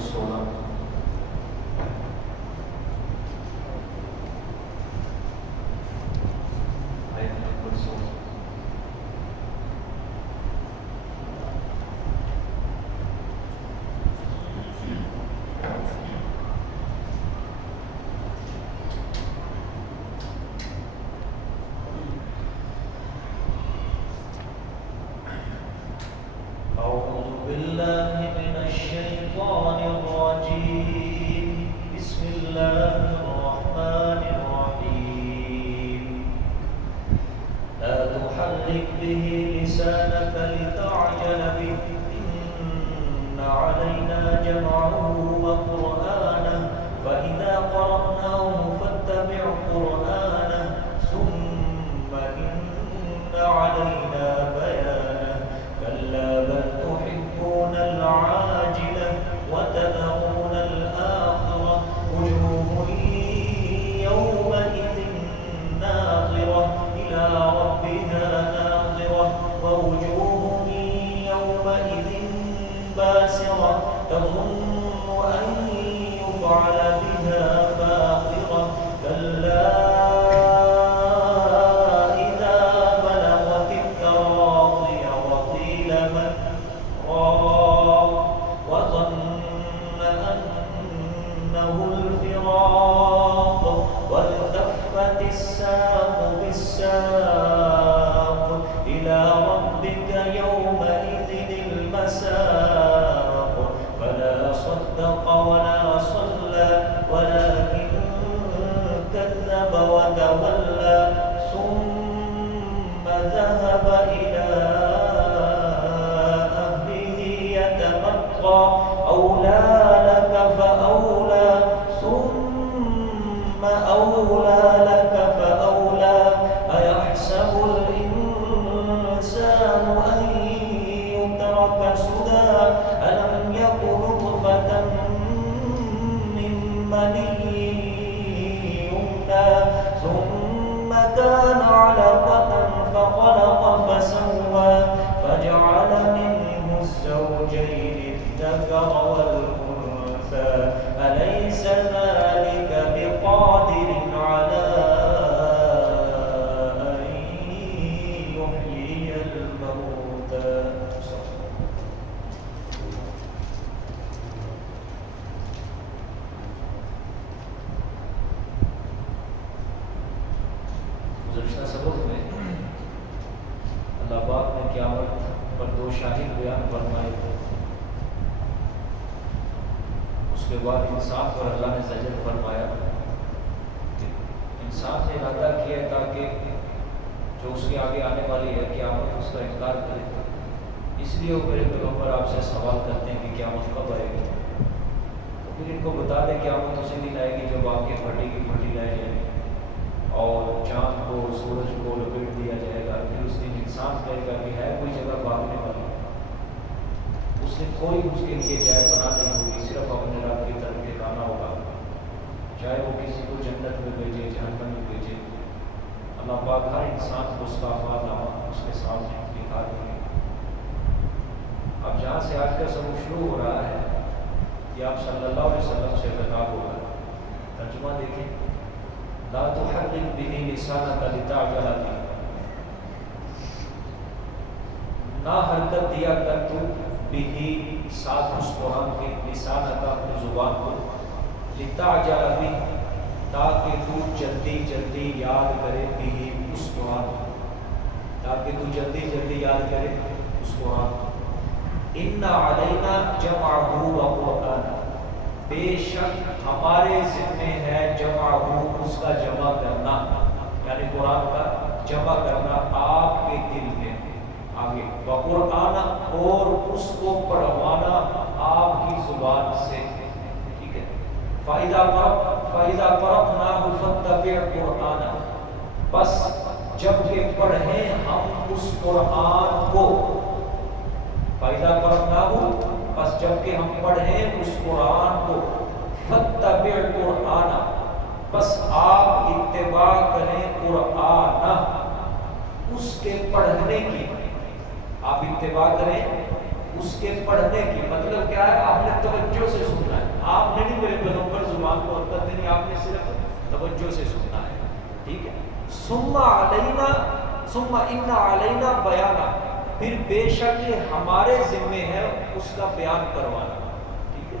16۔ گزشتہ سبق میں اللہ پاک نے قیامت پر دو شاہد بیان فرمائے تھے، اس کے بعد انسان پر اللہ نے زجر فرمایا کہ انسان نے ارادہ کیا تاکہ جو اس کے آگے آنے والی ہے قیامت اس کا انکار کرے، اس لیے وہ میرے پیغمبر آپ سے سوال کرتے ہیں کہ قیامت کب آئے گی، تو پھر ان کو بتا دیں قیامت اسی دن آئے گی جب آپ کی پھٹی کی پھٹی رہ جائے گی اور چاند کو سورج کو لپیٹ دیا جائے گا۔ پھر اس دن انسان کہے گا کہ ہے کوئی جگہ بھاگنے والی، اس دن کوئی اس کے لیے جائے پناہ نہیں ہوگی، صرف اپنے رب کی طرف ٹھکانا ہوگا، چاہے وہ کسی کو جنت میں بھیجے جہنم میں بھیجے، اللہ پاک ہر انسان کو اس کا اعمال نامہ اس کے سامنے دکھا دیں گے۔ اب جہاں سے آج کا سبق شروع ہو رہا ہے یہ آپ صلی اللہ علیہ وسلم سے خطاب ہوگا، ترجمہ دیکھیں، لا تحرک به لسانک لتعجل به، نہ حرکت دیا کر تو به ساتھ اس قرآن کے، لسانک اپنی زبان کو، لتعجل به تاکہ تو جلدی جلدی یاد کرے، به اس قرآن کو، تاکہ تو جلدی جلدی یاد کرے اس قرآن کو۔ ان علینا جمعہ وقرآن، بے شک ہمارے ذمے ہے جمعہ اس کا جمع کرنا، یعنی قرآن کا جمع کرنا آپ کے دل میں آگے، وقرآن اور اس کو پڑھوانا آپ کی زبان سے، ٹھیک ہے۔ فَإِذَا قَرَأْنَاهُ فَاتَّبِعْ قُرْآنَهُ، بس جب کہ پڑھیں ہم اس قرآن کو، فَإِذَا قَرَأْنَاهُ بس جب کہ ہم پڑھیں اس قرآن کو، فَاتَّبِعْ قُرْآنَهُ بس آپ اتباع کریں قرآن، اس کے پڑھنے کی، آپ اتباع کریں اس کے پڑھنے کی مطلب کیا ہے؟ آپ نے توجہ سے سننا ہے، آپ نے نہیں میرے پیغمبر زبان کو حرکت دینی، آپ نے صرف توجہ سے سننا ہے، ٹھیک ہے؟ ثم علینا ثم ان علینا بیانا، پھر بے شک یہ ہمارے ذمے ہے اس کا بیان کروانا، ٹھیک ہے؟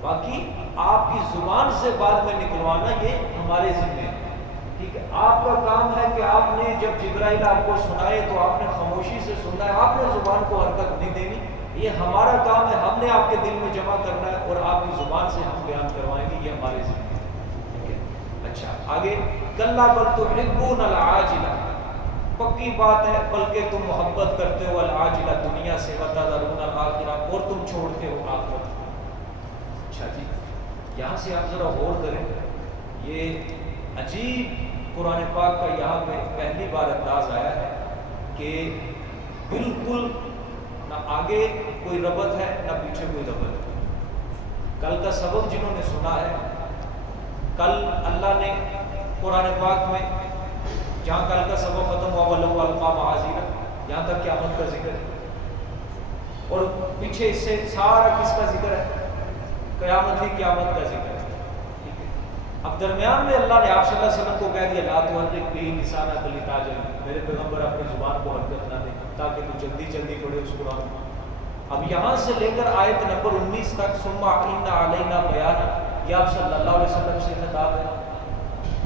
باقی آپ کی زبان سے بعد میں نکلوانا یہ ہمارے ذمے ہے، ٹھیک ہے؟ آپ کا کام ہے کہ آپ نے جب جبرائیل آپ کو سنائے تو آپ نے خاموشی سے سننا ہے، آپ نے زبان کو حرکت نہیں دینی، یہ ہمارا کام ہے، ہم نے آپ کے دل میں جمع کرنا ہے اور آپ کی زبان سے ہم بیان کروائیں گے، یہ ہمارے ذمہ ہے، ٹھیک ہے؟ اچھا آگے، کلا بل تحبون العاجلہ، پکی بات ہے بلکہ تم محبت کرتے ہو العاجلہ دنیا سے، وتذرون الآخرہ، اور تم چھوڑتے ہو آخرت۔ اچھا جی، یہاں سے آپ ذرا غور کریں، یہ عجیب قرآن پاک کا یہاں پہ پہلی بار انداز آیا ہے کہ بالکل نہ آگے کوئی ربط ہے نہ پیچھے کوئی ربط ہے۔ کل کا سبق جنہوں نے سنا ہے، کل اللہ نے قرآن پاک میں جہاں کل کا سبق ختم ہوا وَلَوْ أَلْقَىٰ مَعَاذِيرَهُ، یہاں تک قیامت کا ذکر ہے، اور پیچھے اس سے سارا کس کا ذکر ہے؟ قیامت ہی قیامت کا ذکر ہے، ٹھیک ہے؟ اب درمیان میں اللہ نے آپ صلی اللہ علیہ وسلم کو کہہ دیا لا تحرک بہ لسانک لتعجل، میرے پیغمبر اپنی زبان کو حرکت نہ دے تاکہ تو جلدی جلدی پڑھے اس قرآن کو۔ اب یہاں سے لے کر آیت نمبر 19 تک ثم ان علینا بیانا، یہ آپ صلی اللہ علیہ وسلم سے خطاب ہے،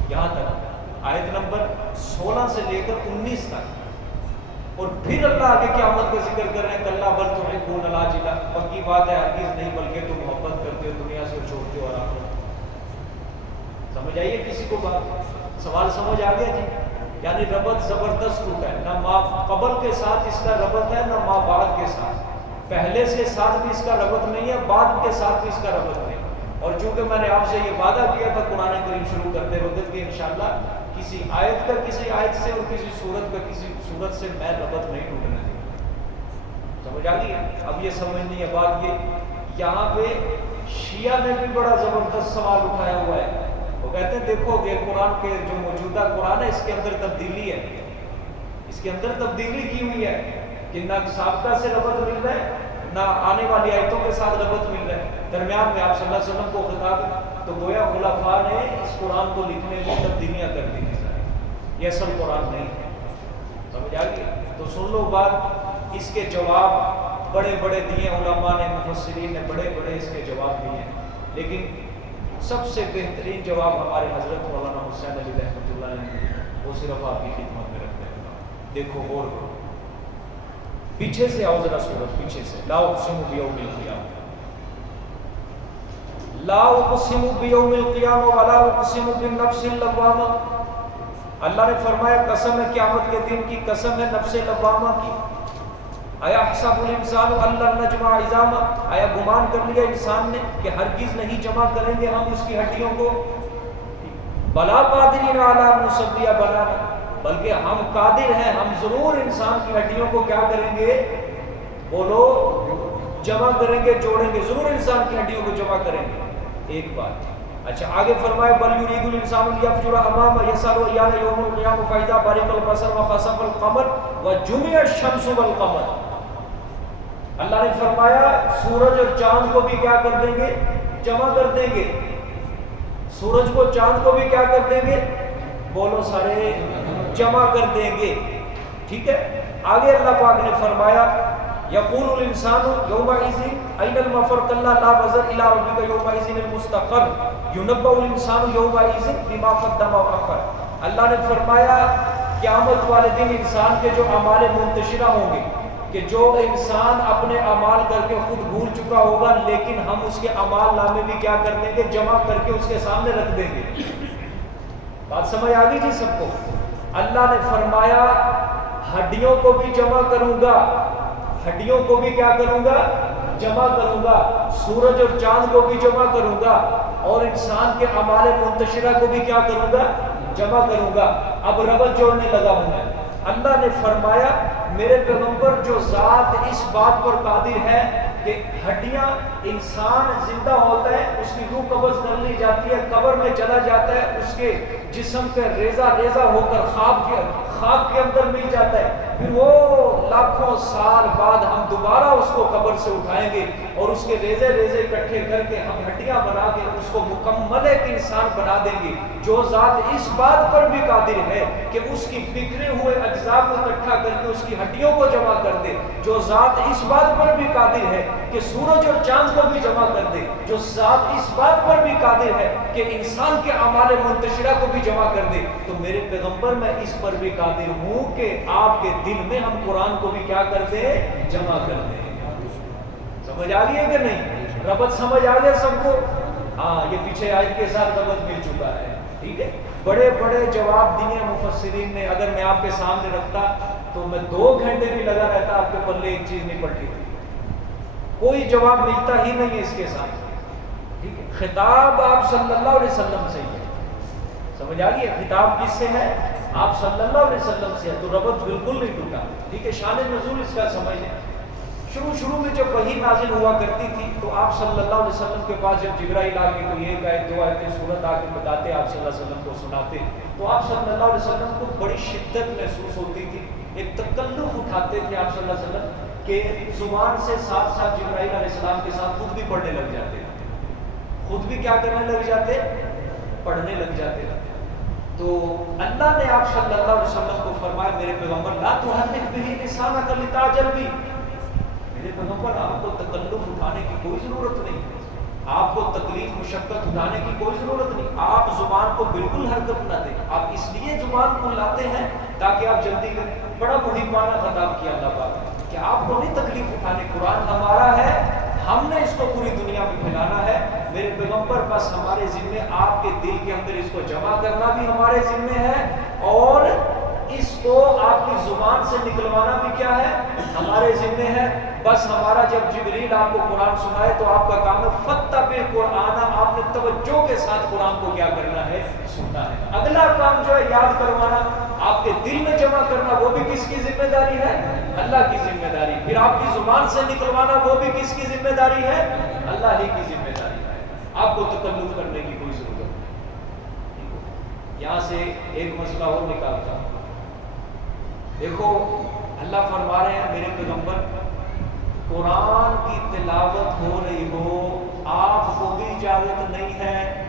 یہاں تک آیت نمبر 16 سے لے کر 19 تک، اور پھر اللہ آگے قیامت کا ذکر کر رہے ہیں کلا بل تحبون العاجلہ، پکی بات ہے ہرگز نہیں بلکہ تم محبت کرتے ہو دنیا سے چھوڑتے ہو آخرت۔ سمجھ آئیے کسی کو بات؟ سوال سمجھ آ گیا جی؟ یعنی ربط زبردست ٹوٹا ہے، نہ ماں قبل کے ساتھ اس کا ربط ہے نہ ماں بعد کے ساتھ، پہلے سے ساتھ بھی اس کا ربط نہیں ہے، بعد کے ساتھ بھی اس کا ربط نہیں، اور چونکہ میں نے آپ سے یہ وعدہ کیا تھا قرآن کریم شروع کرتے وقت کہ انشاءاللہ کسی آیت کا کسی آیت سے اور کسی صورت کا کسی صورت سے میں ربط نہیں ٹوٹنے دوں گا۔ سمجھ آ گئی؟ اب یہ سمجھنی ہے بات، یہ یہاں پہ شیعہ نے بھی بڑا زبردست سوال اٹھایا ہوا ہے، وہ کہتے ہیں دیکھو یہ قرآن کے جو موجودہ قرآن ہے اس کے اندر تبدیلی ہے، اس کے اندر تبدیلی کی ہوئی ہے کہ نہ سابقہ سے ربط مل رہا ہے نہ آنے والی آیتوں کے ساتھ ربط مل رہا ہے، درمیان میں آپ صلی اللہ علیہ وسلم کو خطاب، تو گویا خلفاء نے اس قرآن کو لکھنے میں تبدیلیاں کر دی تھی، یہ اصل قرآن نہیں ہے۔ سمجھ آ گئی؟ تو سن لو بات، اس کے جواب بڑے بڑے دیے علماء نے، مفسرین نے بڑے بڑے اس کے جواب دیے ہیں، لیکن سب سے بہترین جواب ہمارے حضرت مولانا حسین علی رحمۃ اللہ علیہ نے وہ صرف آپ کی خدمت میں رکھتے ہیں۔ دیکھو غور کرو، پیچھے سے آؤ ذرا سورت پیچھے سے، لا اقسم بیوم القیامہ، لا اقسم بیوم القیامہ ولا اقسم بالنفس اللوامہ، اللہ نے فرمایا قسم ہے قیامت کے دن کی، قسم ہے نفس لوامہ کی۔ ایحسب الانسان ان لن نجمع عظامہ، آیا گمان کر لیا انسان نے کہ ہرگز نہیں جمع کریں گے ہم اس کی ہڈیوں کو؟ بلا قادرین علی ان نسوی بنانا، بلکہ ہم قادر ہیں، ہم ضرور انسان کی ہڈیوں کو کیا کریں گے؟ بولو، جمع کریں گے، جوڑیں گے، ضرور انسان کی ہڈیوں کو جمع کریں گے۔ ایک بات، اچھا آگے فرمایا بل یرید الانسان لیفجر امامہ یسأل ایان یوم القیامہ فاذا برق البصر وخسف القمر وجمع الشمس والقمر، اللہ نے فرمایا سورج اور چاند کو بھی کیا کر دیں گے؟ جمع کر دیں گے، سورج کو چاند کو بھی کیا کر دیں گے؟ بولو سارے، جمع کر دیں گے، ٹھیک ہے؟ آگے اللہ پاک نے فرمایا یقول الانسان یومئذ این المفر کلا لا وزر الی ربک یومئذ المستقر ینبأ الانسان یومئذ بما قدم واخر، اللہ نے فرمایا قیامت والے دن انسان کے جو اعمال منتشرہ ہوں گے، کہ جو انسان اپنے اعمال کر کے خود بھول چکا ہوگا لیکن ہم اس کے اعمال نامے بھی کیا کر دیں گے؟ جمع کر کے اس کے سامنے رکھ دیں گے۔ بات سمجھ آ گئی جی سب کو؟ اللہ نے فرمایا ہڈیوں کو بھی جمع کروں گا، ہڈیوں کو بھی کیا کروں گا؟ جمع کروں گا، سورج اور چاند کو بھی جمع کروں گا، اور انسان کے اعمال منتشرہ کو بھی کیا کروں گا؟ جمع کروں گا۔ اب ربط جوڑنے لگا ہوں میں، اللہ نے فرمایا میرے پیغمبر جو ذات اس بات پر قادر ہے کہ ہڈیاں، انسان زندہ ہوتا ہے اس کی روح قبض کر لی جاتی ہے، قبر میں چلا جاتا ہے، اس کے جسم پہ ریزہ ریزہ ہو کر خاک کے اندر مل جاتا ہے، پھر وہ لاکھوں سال بعد ہم دوبارہ اس کو قبر سے اٹھائیں گے اور اس کے ریزے ریزے اکٹھے کر کے ہم ہڈیاں بنا کے اس کو مکمل ایک انسان بنا دیں گے. جو ذات اس بات پر بھی قادر ہے کہ اس کی بکھرے ہوئے اجزاء کو اکٹھا کر کے اس کی ہڈیوں کو جمع کر دے, جو ذات اس بات پر بھی قادر ہے کہ سورج اور چاند کو بھی جمع کر دے, جو ذات اس بات پر بھی قادر ہے کہ انسان کے اعمال منتشرہ کو بھی جمع کر دے, تو میرے پیغمبر میں اس پر بھی قادر ہوں کہ آپ کے دل میں ہم قرآن کو بھی کیا کر دیں, جمع کر دیں. سمجھ آ گئی ہے کہ نہیں؟ ربط سمجھ آ گیا سب کو؟ ہاں, یہ پیچھے آیت کے ساتھ ربط مل چکا ہے. ٹھیک ہے, بڑے بڑے جواب دیے مفسرین نے. اگر میں آپ کے سامنے رکھتا تو میں 2 گھنٹے بھی لگا رہتا, آپ کے پلے ایک چیز نہیں پڑتی تھی. کوئی جواب ملتا ہی نہیں اس کے ساتھ. ٹھیک ہے, خطاب آپ صلی اللہ علیہ وسلم سے ہی ہے. سمجھ آ گئی ہے؟ خطاب کس سے ہے؟ آپ صلی اللہ علیہ وسلم سے ہے, تو ربط بالکل نہیں ٹوٹا. ٹھیک ہے, شان نزول اس کا سمجھ لیں. شروع میں جب وحی نازل ہوا کرتی تھی تو آپ صلی اللہ علیہ وسلم کے پاس جب جبرائیل آ کے کوئی ایک آیت 2 آیتیں سورت آ کے بتاتے, آپ صلی اللہ علیہ وسلم کو سناتے, تو آپ صلی اللہ علیہ وسلم کو بڑی شدت محسوس ہوتی تھی, ایک تکلف اٹھاتے تھے آپ صلی اللہ علیہ وسلم کہ زبان سے ساتھ ساتھ جبرائیل علیہ السلام کے ساتھ خود بھی پڑھنے لگ جاتے, خود بھی کیا کرنے لگ جاتے, پڑھنے لگ جاتے. تو اللہ نے آپ صلی اللہ علیہ وسلم کو فرمایا, میرے پیغمبر لا تحرک به لسانک لتعجل به, میرے پیغمبر آپ کو تکلف اٹھانے کی کوئی ضرورت نہیں, آپ کو تکلیف مشقت اٹھانے کی کوئی ضرورت نہیں. آپ زبان کو بالکل حرکت نہ دیں, آپ اس لیے زبان کو لاتے ہیں تاکہ آپ جلدی کریں. بڑا محبانہ خطاب کیا اللہ پاک نے کہ آپ کو نہیں تکلیف اٹھانے, قرآن ہمارا ہے, ہم نے اس کو پوری دنیا میں پھیلانا ہے. میرے پیغمبر بس ہمارے ذمے آپ کے دل کے اندر اس کو جمع کرنا بھی ہمارے ذمے ہے, اور اس کو آپ کی زبان سے نکلوانا بھی کیا ہے, ہمارے ذمے ہے. بس ہمارا جب جبریل آپ کو قرآن سنائے تو آپ کا کام ہے فتبع قرآن, آپ نے توجہ کے ساتھ قرآن کو کیا کرنا ہے, سننا ہے. اگلا کام جو ہے یاد کروانا, آپ کے دل میں جمع کرنا, وہ بھی کس کی ذمہ داری ہے, اللہ کی ذمہ داری. پھر آپ کی زبان سے نکلوانا, وہ بھی کس کی ذمہ داری ہے, اللہ ہی کی ذمہ داری ہے. آپ کو تکلف کرنے کی کوئی ضرورت نہیں. یہاں سے ایک مسئلہ اور نکالتا ہوں. دیکھو اللہ فرما رہے ہیں میرے پیغمبر, قرآن کی تلاوت ہو رہی ہو, آپ کو بھی اجازت نہیں ہے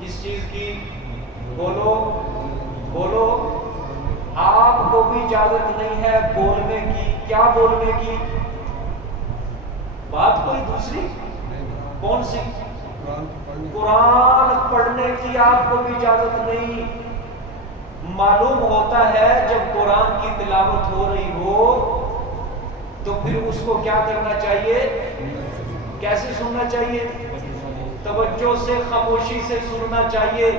کس چیز کی, بولو بولو, آپ کو بھی اجازت نہیں ہے بولنے کی. کیا بولنے کی بات؟ کوئی دوسری کون سی؟ قرآن پڑھنے کی آپ کو بھی اجازت نہیں. معلوم ہوتا ہے جب قرآن کی تلاوت ہو رہی ہو تو پھر اس کو کیا کرنا چاہیے, کیسے سننا چاہیے, توجہ سے, خاموشی سے سننا چاہیے.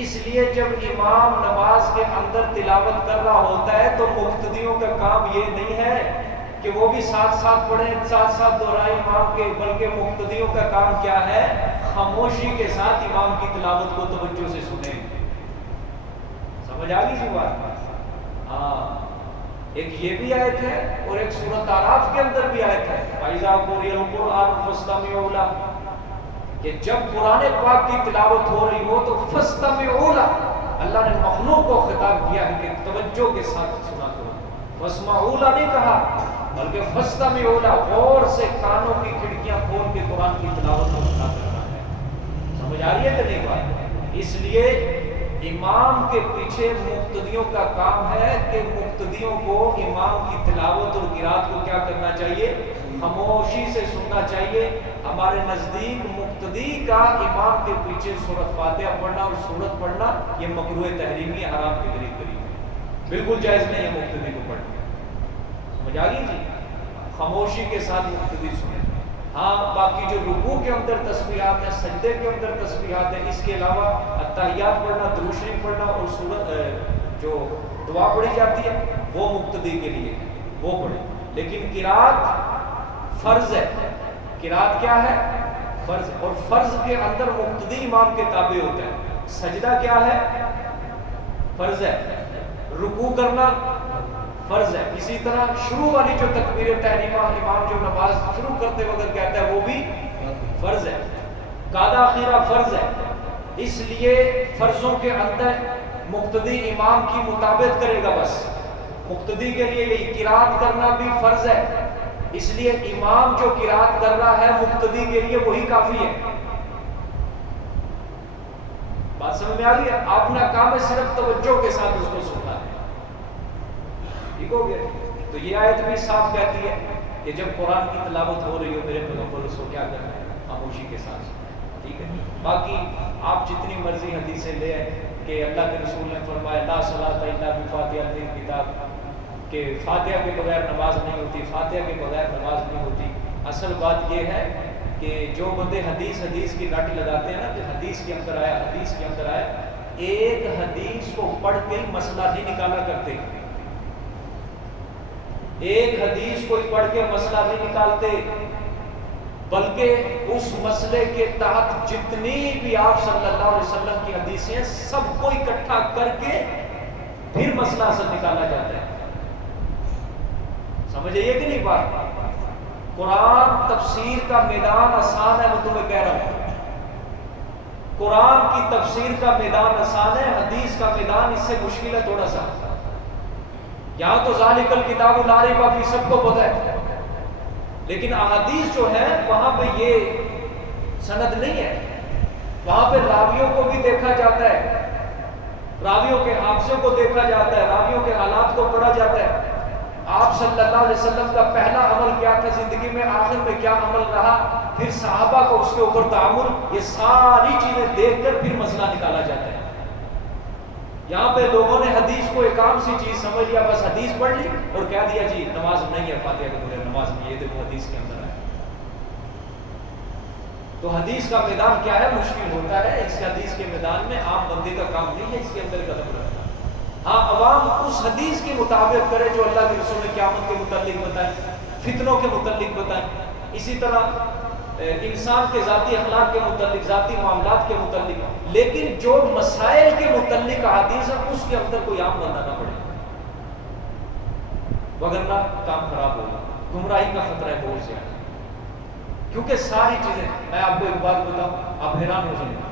اس لیے جب امام نماز کے اندر تلاوت کر رہا ہوتا ہے تو مقتدیوں کا کام یہ نہیں ہے کہ وہ بھی ساتھ ساتھ پڑھیں, ساتھ ساتھ دہرائیں امام کے, بلکہ مقتدیوں کا کام کیا ہے, خاموشی کے ساتھ امام کی تلاوت کو توجہ سے سنیں. سمجھ آ گئی جی بات؟ ہاں, ایک یہ بھی آیت ہے اور ایک سورۃ اعراف کے اندر بھی آیت ہے, فَإِذَا قُرِئَ الْقُرْآنُ فَاسْتَمِعُوا لَهُ, کہ جب قرآن پاک کی تلاوت ہو رہی ہو تو فَاسْتَمِعُوا لَهُ, اللہ نے مخلوق کو خطاب کیا ہے کہ توجہ کے ساتھ سنا کرو. فَاسْمَعُوا لَهُ نہیں کہا, بلکہ فَاسْتَمِعُوا لَهُ, غور سے کانوں کی کھڑکیاں کھول کے قرآن کی تلاوت کو سنا کرنا ہے. سمجھ آ رہی ہے کہ نہیں بات؟ اس لیے امام کے پیچھے مقتدیوں کا کام ہے کہ مقتدیوں کو امام کی تلاوت اور قرات کو کیا کرنا چاہیے, خاموشی سے سننا چاہیے. ہمارے نزدیک مقتدی کا امام کے پیچھے سورۃ فاتحہ پڑھنا اور سورت پڑھنا یہ مکروہ تحریمی, حرام کے قریب قریب ہے, بالکل جائز نہیں ہے مقتدی کو پڑھنا. سمجھ آ گئی جی؟ خاموشی کے ساتھ مقتدی سنیں. ہاں باقی جو رکوع کے اندر تسبیحات ہیں, سجدے کے اندر تسبیحات ہیں, اس کے علاوہ اتحیات پڑھنا, درود شریف پڑھنا اور سورت جو دعا پڑھی جاتی ہے وہ مقتدی کے لیے ہے, وہ پڑھیں. لیکن قرات فرض ہے. قرات کیا ہے, فرض ہے, اور فرض کے اندر مقتدی امام کے تابع ہوتا ہے. سجدہ کیا ہے, فرض ہے. رکوع کرنا فرض ہے. اسی طرح شروع والی جو تکبیر تحریمہ امام جو نماز شروع کرتے وقت کہتا ہے وہ بھی فرض ہے. قاعدہ اخیرہ فرض ہے. اس لیے فرضوں کے اندر مقتدی امام کی مطابقت کرے گا بس. مقتدی کے لیے یہ قرات کرنا بھی فرض ہے، اس لیے امام جو قرات کر رہا ہے مقتدی کے لیے وہی کافی ہے. بات سمجھ میں آ گئی؟ اپنا کام ہے صرف توجہ کے ساتھ اس کو سننا ہے. ٹھیک ہو گیا؟ تو یہ آیت بھی صاف کہتی ہے کہ جب قرآن کی تلاوت ہو رہی ہو میرے پیغمبر اس کو کیا کرنا ہے؟ خاموشی کے ساتھ. ٹھیک ہے. باقی آپ جتنی مرضی حدیثیں لے آئیں کہ اللہ کے رسول نے فرمایا لا صلاۃ الا بفاتحۃ الکتاب، کہ فاتحہ کے بغیر نماز نہیں ہوتی، فاتحہ کے بغیر نماز نہیں ہوتی. اصل بات یہ ہے کہ جو بندے حدیث کی رٹ لگاتے ہیں نا کہ حدیث کے اندر آیا، ایک حدیث کو پڑھ کے مسئلہ نہیں نکالا کرتے. ایک حدیث کو پڑھ کے مسئلہ نہیں نکالتے، بلکہ اس مسئلے کے تحت جتنی بھی آپ صلی اللہ علیہ وسلم کی حدیثیں سب کو اکٹھا کر کے پھر مسئلہ اصل نکالا جاتا ہے. سمجھے یہ کہ نہیں بات؟ قرآن تفسیر کا میدان آسان ہے، میں تمہیں کہہ رہا ہوں. قرآن کی تفسیر کا میدان آسان ہے، حدیث کا میدان اس سے مشکل ہے تھوڑا سا. یہاں تو ذالک الکتاب لا ریب فیہ سب کو پتہ ہے، لیکن احادیث جو ہے وہاں پہ یہ سند نہیں ہے. وہاں پہ راویوں کو بھی دیکھا جاتا ہے، راویوں کے حافظوں کو دیکھا جاتا ہے، راویوں کے حالات کو پڑھا جاتا ہے. آپ صلی اللہ علیہ وسلم کا پہلا عمل کیا تھا زندگی میں، آخر میں کیا عمل رہا، پھر صحابہ کو اس کے اوپر تعامل، یہ ساری چیزیں دیکھ کر پھر مسئلہ نکالا جاتا ہے. یہاں پہ لوگوں نے حدیث کو ایک عام سی چیز سمجھ لیا، بس حدیث پڑھ لی اور کہہ دیا جی نماز نہیں ہے، فاتحہ کے بغیر نماز نہیں. یہ دیکھو حدیث کے اندر ہے. تو حدیث کا میدان کیا ہے؟ مشکل ہوتا ہے. اس حدیث کے میدان میں عام بندے کا کام نہیں ہے اس کے اندر قدم رکھنا. ہاں عوام اس حدیث کے مطابق کرے جو اللہ کے رسول نے قیامت کے متعلق بتائیں، فتنوں کے متعلق بتائیں، اسی طرح انسان کے ذاتی اخلاق کے متعلق، ذاتی معاملات کے متعلق. لیکن جو مسائل کے متعلق حدیث ہے اس کے اندر کوئی عام بندہ نہ پڑے، وگرنہ کام خراب ہوگا. گمراہی کا خطرہ ہے بہت زیادہ. کیونکہ ساری چیزیں، میں آپ کو ایک بات بتاؤں آپ حیران ہو جائیں گے،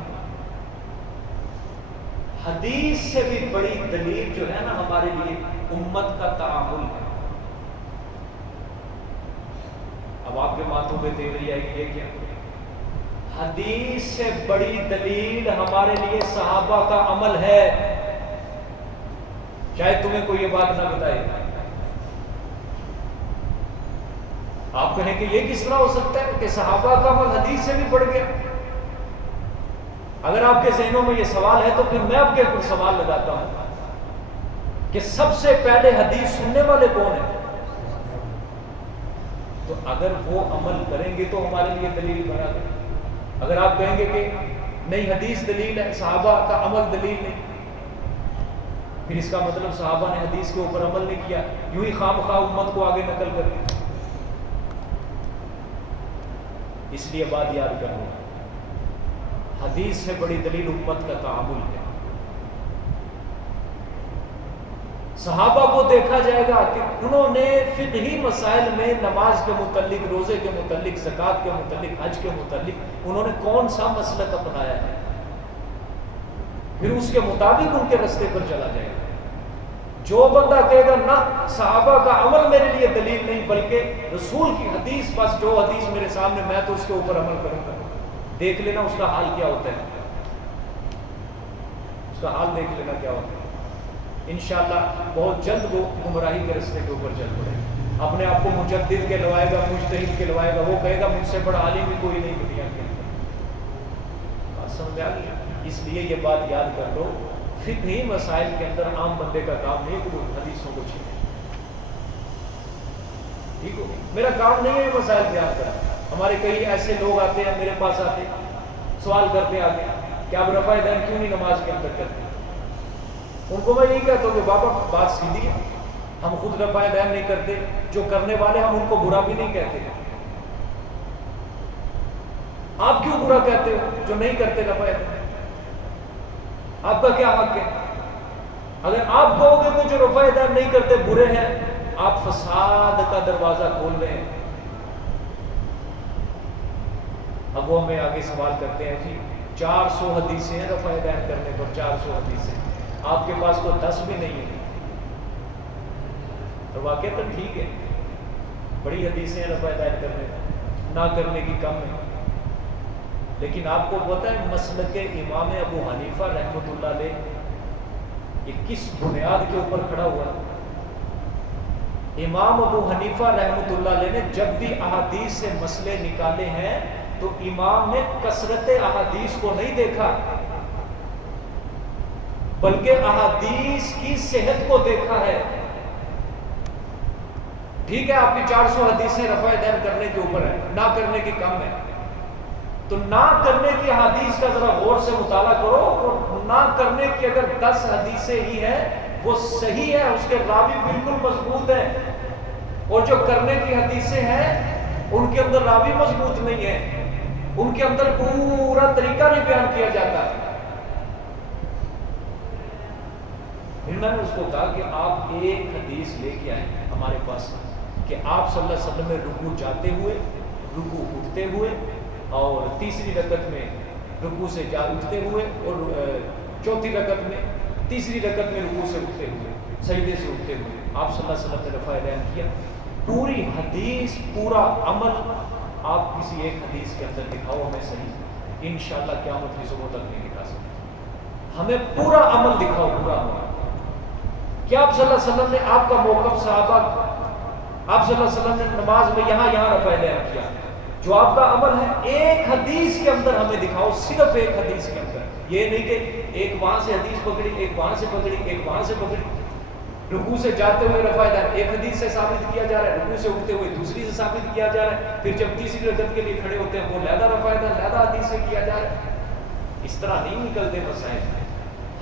حدیث سے بھی بڑی دلیل جو ہے نا ہمارے لیے امت کا تعامل ہے. اب آپ کے ماتھوں پہ تیوری آئے گی یہ کیا؟ حدیث سے بڑی دلیل ہمارے لیے صحابہ کا عمل ہے. شاید تمہیں کوئی یہ بات نہ بتائے. آپ کہیں کہ یہ کس طرح ہو سکتا ہے کہ صحابہ کا عمل حدیث سے بھی بڑھ گیا؟ اگر آپ کے ذہنوں میں یہ سوال ہے تو پھر میں آپ کے اوپر سوال لگاتا ہوں کہ سب سے پہلے حدیث سننے والے کون ہیں؟ تو اگر وہ عمل کریں گے تو ہمارے لیے دلیل بنا دیں. اگر آپ کہیں گے کہ نہیں حدیث دلیل ہے، صحابہ کا عمل دلیل نہیں، پھر اس کا مطلب صحابہ نے حدیث کے اوپر عمل نہیں کیا، یوں ہی خواہ مخواہ امت کو آگے نقل کر دی. اس لیے بات یاد کر لو، حدیث سے بڑی دلیل امت کا تعامل ہے. صحابہ کو دیکھا جائے گا کہ انہوں نے فقہی مسائل میں نماز کے متعلق، روزے کے متعلق، زکوٰۃ کے متعلق، حج کے متعلق انہوں نے کون سا مسلک اپنایا ہے، پھر اس کے مطابق ان کے راستے پر چلا جائے گا. جو بندہ کہے گا نہ صحابہ کا عمل میرے لیے دلیل نہیں بلکہ رسول کی حدیث، بس جو حدیث میرے سامنے میں تو اس کے اوپر عمل کروں گا، دیکھ لینا اس کا حال کیا ہوتا ہے. اس کا حال دیکھ لینا کیا ہوتا ہے. انشاءاللہ بہت جلد وہ گمراہی کے راستے کے اوپر چل پڑے. اپنے آپ کو مجدد کہلوائے گا، مجتہد کہلوائے گا، وہ کہے گا مجھ سے بڑا عالم بھی کوئی نہیں دنیا کے اندر. بات سمجھ آ گئی؟ اس لیے یہ بات یاد کر لو، فقہی مسائل کے اندر عام بندے کا کام نہیں ہے کہ وہ حدیثوں کو چھینے. ٹھیک ہو؟ میرا کام نہیں ہے یہ مسائل بیان کرنا. ہمارے کئی ایسے لوگ آتے ہیں، میرے پاس آتے سوال کرتے آگے کہ آپ رفع دین کیوں نہیں نماز کے اندر کرتے؟ ان کو میں نہیں کہتا کہ بابا بات سیدھی ہے، ہم خود رفع دین نہیں کرتے، جو کرنے والے ہم ان کو برا بھی نہیں کہتے. آپ کیوں برا کہتے ہو جو نہیں کرتے رفع دین؟ آپ کا کیا حق ہے؟ اگر آپ کہو گے کہ جو رفع دین نہیں کرتے برے ہیں، آپ فساد کا دروازہ کھول رہے ہیں. اب وہ ہمیں آگے سوال کرتے ہیں جی 400 حدیثیں ہیں رفع دین کرنے پر، 400 حدیثیں. آپ کے پاس تو 10 بھی نہیں ہے، تو واقعہ ٹھیک ہے، بڑی حدیثیں رفع دین کرنے نہ کرنے کی کم ہے، لیکن آپ کو پتہ ہے مسلک امام ابو حنیفہ رحمۃ اللہ علیہ یہ کس بنیاد کے اوپر کھڑا ہوا ہے؟ امام ابو حنیفہ رحمۃ اللہ علیہ نے جب بھی احادیث سے مسئلے نکالے ہیں تو امام نے کثرت احادیث کو نہیں دیکھا، بلکہ احادیث کی صحت کو دیکھا ہے۔ ٹھیک ہے آپ کی 400 حدیثیں رفع دین کرنے کے اوپر ہے، نہ کرنے کی کم ہے، تو نہ کرنے کی حدیث کا ذرا غور سے مطالعہ کرو، اور نہ کرنے کی اگر 10 حدیثیں ہی ہیں وہ صحیح ہے، اس کے راوی بالکل مضبوط ہے، اور جو کرنے کی حدیثیں ہیں ان کے اندر راوی مضبوط نہیں ہے، ان کے اندر پورا طریقہ نہیں بیان کیا جاتا۔ پھر میں نے اس کو کہا کہ آپ ایک حدیث لے کے آئیں ہمارے پاس کہ آپ صلی اللہ علیہ وسلم میں رکوع جاتے ہوئے، رکوع اٹھتے ہوئے، اور تیسری رکعت میں رکوع سے جا اٹھتے ہوئے، اور چوتھی رکعت میں، تیسری رکعت میں رکوع سے اٹھتے ہوئے، سجدے سے اٹھتے ہوئے آپ صلی اللہ علیہ وسلم نے رفع دین کیا۔ پوری حدیث، پورا عمل آپ کسی ایک حدیث کے اندر دکھاؤ ہمیں صحیح، انشاءاللہ قیامت کی صبح تک نہیں دکھا سکتے، ہمیں پورا عمل دکھاؤ، پورا عمل۔ کیا آپ صلی اللہ علیہ وسلم نے آپ کا موقف صحابہ، آپ صلی اللہ علیہ وسلم نے نماز میں یہاں رفع دین کیا، جو آپ کا عمل ہے ایک حدیث کے اندر ہمیں دکھاؤ، صرف ایک حدیث کے اندر، یہ نہیں کہ ایک وہاں سے حدیث پکڑی، ایک وہاں سے پکڑی، ایک وہاں سے پکڑی۔ رکوع سے جاتے ہوئے رفع دین ایک حدیث سے ثابت کیا جا رہا ہے، رکوع سے اٹھتے ہوئے دوسری سے ثابت کیا جا رہا ہے، پھر جب تیسری رکعت کے لیے کھڑے ہوتے ہیں وہ لہذا رفع دین لہذا حدیث سے کیا جا رہا ہے۔ اس طرح نہیں نکلتے مسائل۔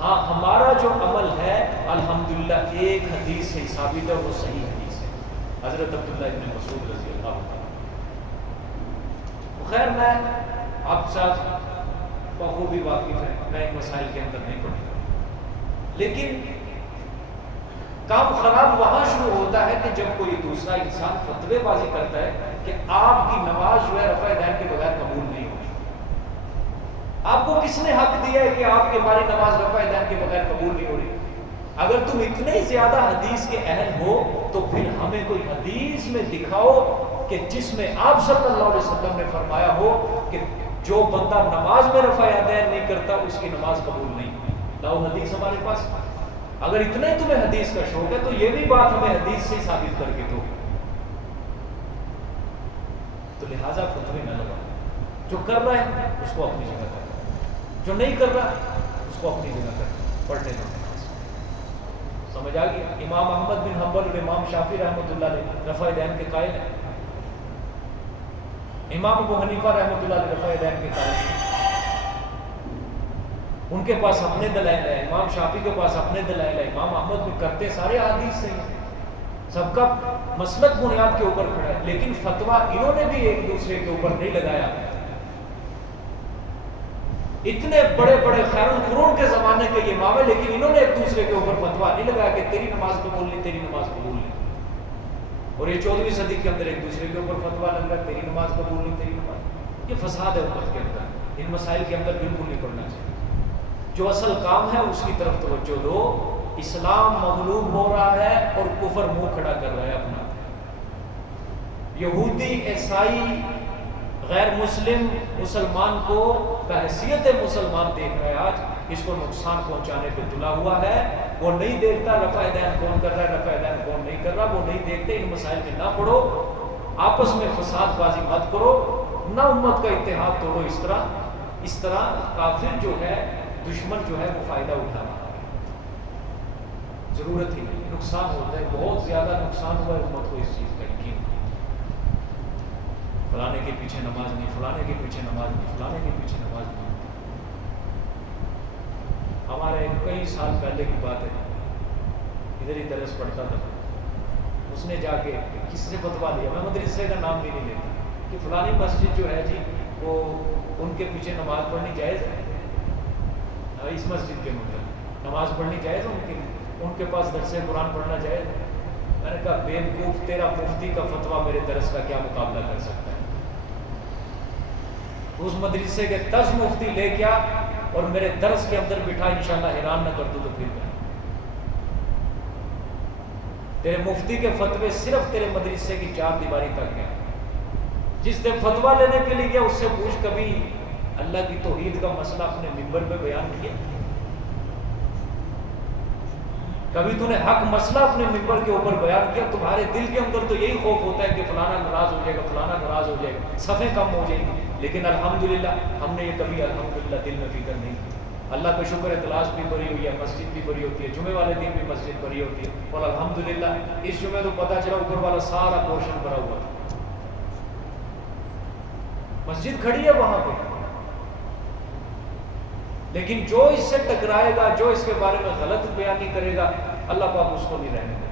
ہاں ہمارا جو عمل ہے الحمدللہ ایک حدیث سے ثابت ہے، وہ صحیح حدیث ہے، حضرت عبداللہ ابن مسعود رضی اللہ عنہ۔ خیر میں آپ ساتھ بخوبی واقف ہے، میں ان مسائل کے اندر نہیں پڑھتا، لیکن کام خراب وہاں شروع ہوتا ہے کہ جب کوئی دوسرا انسان فتوے بازی کرتا ہے کہ آپ کی نماز جو ہے رفع دین کے بغیر قبول نہیں ہوگی۔ آپ کو کس نے حق دیا ہے کہ آپ کی ہماری نماز رفع دین کے بغیر قبول نہیں ہو رہی؟ اگر تم اتنے زیادہ حدیث کے اہل ہو تو پھر ہمیں کوئی حدیث میں دکھاؤ کہ جس میں آپ صلی اللہ علیہ وسلم نے فرمایا ہو کہ جو بندہ نماز میں رفع دین نہیں کرتا اس کی نماز قبول نہیں۔ لاؤ حدیث ہمارے پاس۔ اگر اتنا ہی تمہیں حدیث کا شوق ہے تو یہ بھی بات ہمیں حدیث سے ثابت کر کے دو، تو لہٰذا فتوے نہ لگا۔ جو کر رہا ہے اس کو اپنی جگہ کر، جو نہیں کر رہا اس کو اپنی جگہ کر، پڑھنے دو۔ سمجھ آ گیا؟ امام احمد بن حنبل اور امام شافعی رحمۃ اللہ علیہ رفع دین کے قائل ہیں، امام ابو حنیفہ رحمۃ اللہ علیہ رفع دین کے قائل ہیں، ان کے پاس اپنے دلائل ہیں، امام شافعی کے پاس اپنے دلائل ہیں، امام احمد بھی کرتے سارے حدیث سے ہیں، سب کا مسلک بنیاد کے اوپر کھڑا ہے، لیکن فتویٰ انہوں نے بھی ایک دوسرے کے اوپر نہیں لگایا۔ اتنے بڑے بڑے خیر القرون کے زمانے کے یہ امام ہیں، لیکن انہوں نے ایک دوسرے کے اوپر فتویٰ نہیں لگایا کہ تیری نماز قبول نہیں، تیری نماز قبول نہیں، اور یہ 14ویں صدی کے اندر ایک دوسرے کے اوپر فتویٰ لگ رہا ہے تیری نماز قبول نہیں، تیری نماز۔ یہ فساد ہے امت کے اندر، ان مسائل کے اندر بالکل نہیں پڑھنا چاہیے۔ جو اصل کام ہے اس کی طرف توجہ دو۔ اسلام مغلوب ہو رہا ہے اور کفر منہ کھڑا کر رہا ہے اپنا، یہودی، عیسائی، غیر مسلم مسلمان کو بحیثیت مسلمان دیکھ رہا ہے، آج اس کو نقصان پہنچانے پہ تلا ہوا ہے۔ وہ نہیں دیکھتا رفع دین کون کر رہا ہے، رفع دین کون نہیں کر رہا، وہ نہیں دیکھتے۔ ان مسائل میں نہ پڑھو، آپس میں فساد بازی مت کرو، نہ امت کا اتحاد توڑو۔ اس طرح کافر جو ہے، دشمن جو ہے وہ فائدہ اٹھا رہا ہے، ضرورت ہی نہیں، نقصان ہوتا ہے، بہت زیادہ نقصان ہوا ہے امت کو اس چیز کا یقین۔ فلانے کے پیچھے نماز نہیں، فلانے کے پیچھے نماز نہیں، فلانے کے پیچھے نماز نہیں۔ ہمارے کئی سال پہلے کی بات ہے، ادھر ہی درس پڑھتا تھا، اس نے جا کے کس سے فتویٰ لیا، میں مدرسے کا نام بھی نہیں لیتا، کہ فلانی مسجد جو ہے جی وہ ان کے پیچھے نماز پڑھنی جائز ہے، اس مسجد کے مطلب نماز پڑھنی جائز ہے، ان کے پاس درس قرآن پڑھنا جائز ہے۔ میں نے کہا بیوقوف، تیرا مفتی کا فتویٰ میرے درس کا کیا مقابلہ کر سکتا ہے؟ اس مدرسے کے 10 مفتی لے کیا اور میرے درس کے اندر بٹھا، انشاءاللہ حیران نہ کر دو تو پھر کیا۔ تیرے مفتی کے فتوے صرف تیرے مدرسے کی چار دیواری تک ہیں. جس نے فتویٰ لینے کے لیے گیا اس سے پوچھ کبھی اللہ کی توحید کا مسئلہ اپنے ممبر پہ بیان کیا؟ کبھی تو نے حق مسئلہ اپنے ممبر کے اوپر بیان کیا؟ تمہارے دل کے اندر تو یہی خوف ہوتا ہے کہ فلانا ناراض ہو جائے گا، فلانا ناراض ہو جائے گا، صفیں کم ہو جائیں گی. لیکن الحمدللہ ہم نے یہ کبھی الحمدللہ دل میں فکر نہیں کی. اللہ کا شکر ہے، کلاس بھی بھری ہوئی ہے، مسجد بھی بھری ہوتی ہے، جمعے والے دن بھی مسجد بھری ہوتی ہے. اور الحمدللہ اس جمعے تو پتہ چلا اوپر والا سارا پورشن بھرا ہوا تھا. مسجد کھڑی ہے وہاں پہ. لیکن جو اس سے ٹکرائے گا، جو اس کے بارے میں غلط بیانی کرے گا، اللہ پاک اس کو نہیں رہنے دے.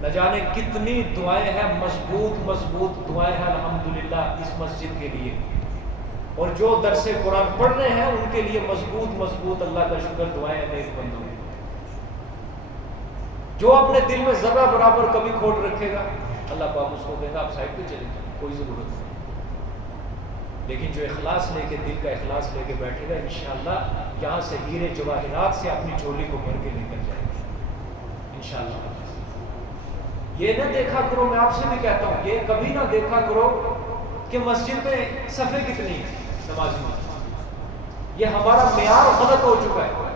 نہ جانے کتنی دعائیں ہیں، مضبوط دعائیں ہیں الحمدللہ اس مسجد کے لیے. اور جو درس قرآن پڑھ رہے ہیں ان کے لیے مضبوط اللہ کا شکر دعائیں ہیں نیک بندوں. جو اپنے دل میں ذرہ برابر کمی کھوٹ رکھے گا، اللہ پاک اس کو کہے گا آپ سائڈ پہ چلے جائیں، کوئی ضرورت نہیں. لیکن جو اخلاص لے کے، دل کا اخلاص لے کے بیٹھے گا، انشاءاللہ یہاں سے ہیرے جواہرات سے اپنی جھولی کو بھر کے نکل جائے گا انشاءاللہ. یہ نہ دیکھا کرو، میں آپ سے بھی کہتا ہوں، یہ کبھی نہ دیکھا کرو کہ مسجد میں صفیں کتنی ہیں نمازی میں. یہ ہمارا معیار غلط ہو چکا ہے